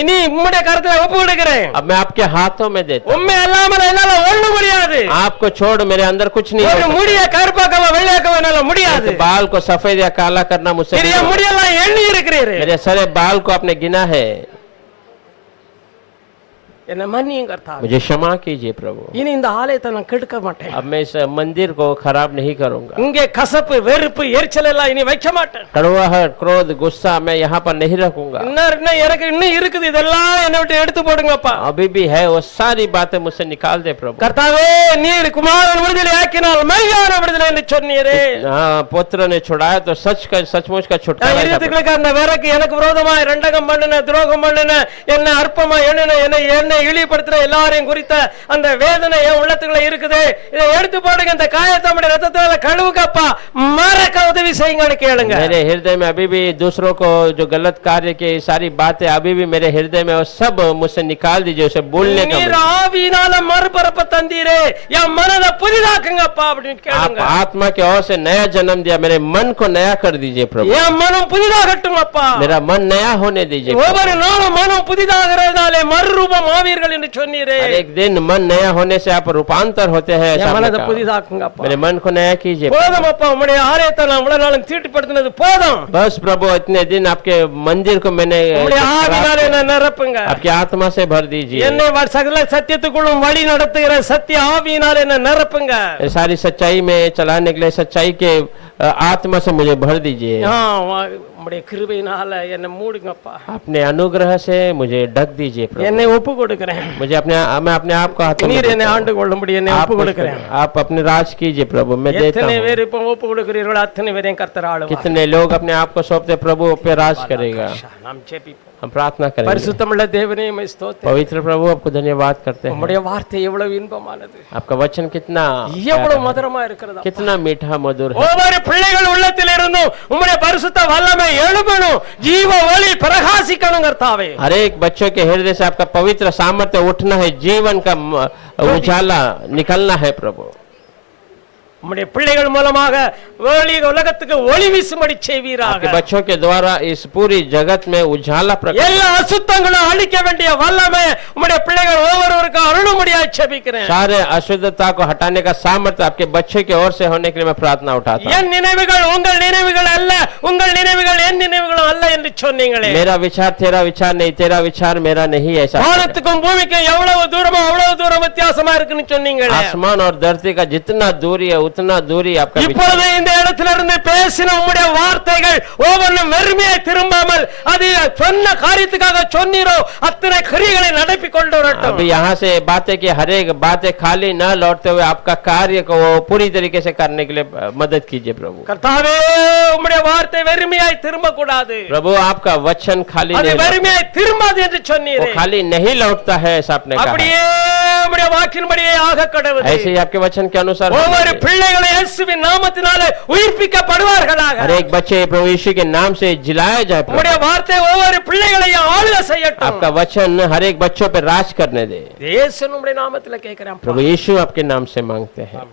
இனி உம்முடைய கருத்துல ஒப்பு கொடுக்கிறேன் अब मैं आपके हाथों में देता हूँ। உண்மை அல்லாமல் என்னால ஒண்ணும் முடியாது आपको छोड़ मेरे अंदर कुछ नहीं ஒரு हो முடிய கருப்பாக்கவ வெள்ளையாக்கவ என்னால முடியாது सकता। बाल को सफेद या काला करना मुझसे பெரிய नहीं हो सकता। முடியெல்லாம் எண்ணி இருக்கிறீரு मेरे सारे बाल को आपने गिना है, என்ன மன்னியும் கர்த்தாவே मुझे क्षमा कीजिए प्रभु। இனி இந்த ஆலயத்தை நான் கெடுக்க மாட்டேன் अब मैं इस मंदिर को खराब नहीं करूंगा। இங்கே கசப்பு வெறுப்பு எரிச்சல் எல்லாம் இனி வைக்க மாட்டேன் कड़वाहट क्रोध गुस्सा मैं यहाँ पर नहीं रखूंगा। இன்னும் எனக்கு இன்னும் இருக்குது இதெல்லாம் என்னை விட்டு எடுத்து போடுங்கப்பா अभी भी है, वो सारी बातें मुझसे निकाल दे प्रभु। கர்த்தாவே நீர் குமாரன் விடுதலை ஆக்கினால் மெய்யான விடுதலை என்று சொன்னீரே हाँ, पुत्र ने छुड़ाया तो सचमुच का छुटकारा है। இருதயத்துக்கு அந்த விறகு எனக்கு விரோதமாய் ரெண்டகம் பண்ணின துரோகம் பண்ணின என்ன அற்பமா எண்ணின என்னை இழிவுபடுத்தின எல்லாரையும் குறித்த அந்த வேதனை என் உள்ளத்துக்குள்ள இருக்குது. இதை எடுத்து போடுங்க, இந்த காயத்தை நம்முடைய ரத்தத்தால கழுவுங்கப்பா, மறக்க உதவி செய்யுங்கன்னு கேளுங்க. मेरे हृदय में अभी भी दूसरों को जो गलत कार्य की सारी बातें अभी भी मेरे हृदय में, वो सब मुझसे निकाल दीजिए, उसे बोलने का நீர் ஆவியினால மறுபிறப்பு தந்தீரே, என் மனதை புதிதாக்குங்கப்பா அப்படின்னு आप கேளுங்க. आत्मा के ओर से नया जन्म दिया, मेरे मन को नया कर दीजिए प्रभु। என் மனம் புதிதாகட்டுங்கப்பா, मेरा मन नया होने दीजिए। ஒவ்வொரு நாளும் மனம் புதிதாகிறதுனாலே மறுரூபம் ஆவீர்கள் என்று சொன்னீரே. हर एक दिन मन नया होने से आप रूपांतर होते हैं, ऐसा என் आपने மனதை कहा। புதிதாக்குங்கப்பா. मेरे मन को नया कीजिए। போதும் அப்பா, உம்முடைய ஆலயத்தை நான் இவ்வளவு நாளும் தீட்டுப்படுத்தினது போதும். बस प्रभु, इतने दिन आपके मंदिर को मैंने உம்முடைய ஆவியினாலே என்னை நிரப்புங்க. आपकी आत्मा से भर दीजिए। என்னை சகல சத்தியத்துக்குள்ளும் வழி நடத்துகிற சத்திய ஆவியினாலே என்னை நிரப்புங்க. सारी सच्चाई में चलाने के लिए सच्चाई के आत्मा से मुझे भर दीजिए। உம்முடைய கிருபையினால என்னை மூடுங்கப்பா. अपने अनुग्रह से मुझे ढक दीजिए प्रभु। என்னை ஒப்பு கொடுக்கிறேன். मैं अपने आप को हाथों में நீர் என்னை देता हूं। ஆண்டு கொள்ளும்படி என்னை ஒப்பு கொடுக்கிறேன். आप अपने राज कीजिए प्रभु, मैं देता எத்தனை हूं। பேர் இப்ப ஒப்பு கொடுக்கிறீர்களோ அத்தனை பேரையும் கர்த்தர் ஆளுவார். कितने लोग अपने आप को सौंपते, प्रभु पे राज करेगा। நாம் ஜெபிப்போம். हम प्रार्थना करेंगे। பரிசுத்தமுள்ள தேவனே உம்மை ஸ்தோத்திரம். पवित्र प्रभु, आपको धन्यवाद करते हैं। உம்முடைய வார்த்தை எவ்வளவு இன்பமானது, आपका वचन कितना எவ்வளவு மதுரமா இருக்கிறது. कितना मीठा मधुर है। ஒவ்வொரு பிள்ளைகள் உள்ளத்தில் இருந்தும் உம்முடைய பரிசுத்த வல்லமை எழும்பணும், ஜீவ ஒளி பிரகாசிக்கணும் கர்த்தாவே. हर एक बच्चों के हृदय से आपका पवित्र सामर्थ्य उठना है, जीवन का उजाला निकलना है प्रभु। உம்முடைய பிள்ளைகள் மூலமாக வெளி உலகத்துக்கு ஒளி வீசும்படி செய்வீராக. आपके बच्चों के द्वारा इस पूरी जगत में उजाला प्रकट। எல்லா அசுத்தங்களும் அழிக்க வேண்டிய வல்லமை உம்முடைய பிள்ளைகள் ஒவ்வொருவருக்கும் அருளும்படியாக ஜெபிக்கிறேன். सारे अशुद्धता को हटाने का सामर्थ्य आपके बच्चे की ओर से होने के लिए मैं प्रार्थना उठाता हूं। என் நினைவுகள் உங்கள் நினைவுகள் அல்ல, உங்கள் நினைவுகள் என் நினைவுகளும் அல்ல என்று சொன்னீங்களே. मेरा विचार तेरा विचार नहीं, तेरा विचार मेरा नहीं, ऐसा வானத்துக்கும் பூமிக்கும் எவ்வளவு தூரமோ அவ்வளவு தூரம் வித்தியாசமா இருக்குன்னு சொன்னீங்களே. आसमान और धरती का जितना दूरी है उतना दूरी आपका विचार। இப்பொழுது இந்த இடத்துல இருந்து பேசின உம்முடைய வார்த்தைகள் ஒவ்வொன்றும் வெறுமையை திரும்பாமல் அது சொன்ன காரியத்துக்காக சொன்னீரோ அத்தனை கிரியைகளை நடப்பி கொண்டு வரட்டும். अभी यहाँ से बातें की हर एक बातें खाली न लौटते हुए आपका कार्य को वो पूरी तरीके से करने के लिए मदद कीजिए प्रभु। கர்த்தாவே உம்முடைய வார்த்தை வெறுமையாய் திரும்ப கூடாது. प्रभु आपका वचन खाली அது नहीं, வெறுமையாய் திரும்பாது என்று वो சொன்னீரே. खाली नहीं लौटता है, ऐसा आपने कहा। அப்படியே உம்முடைய வாக்கின்படியே ஆக கடவுளே. ऐसे ही आपके वचन के अनुसार ஒவ்வொரு பிள்ளைகளை இயேசுவின் நாமத்தினாலே உயிர்ப்பிக்கப்படுவார்களாக. हर एक बच्चे प्रभु यीशु के नाम से जिलाया जाए प्रभु। உம்முடைய வார்த்தை ஒவ்வொரு பிள்ளைகளையும் ஆளுகை செய்யட்டும். आपका वचन हर एक बच्चों पे राज करने दे। இயேசு உம்முடைய நாமத்திலே கேட்கிறேன். प्रभु यीशु आपके नाम से मांगते हैं।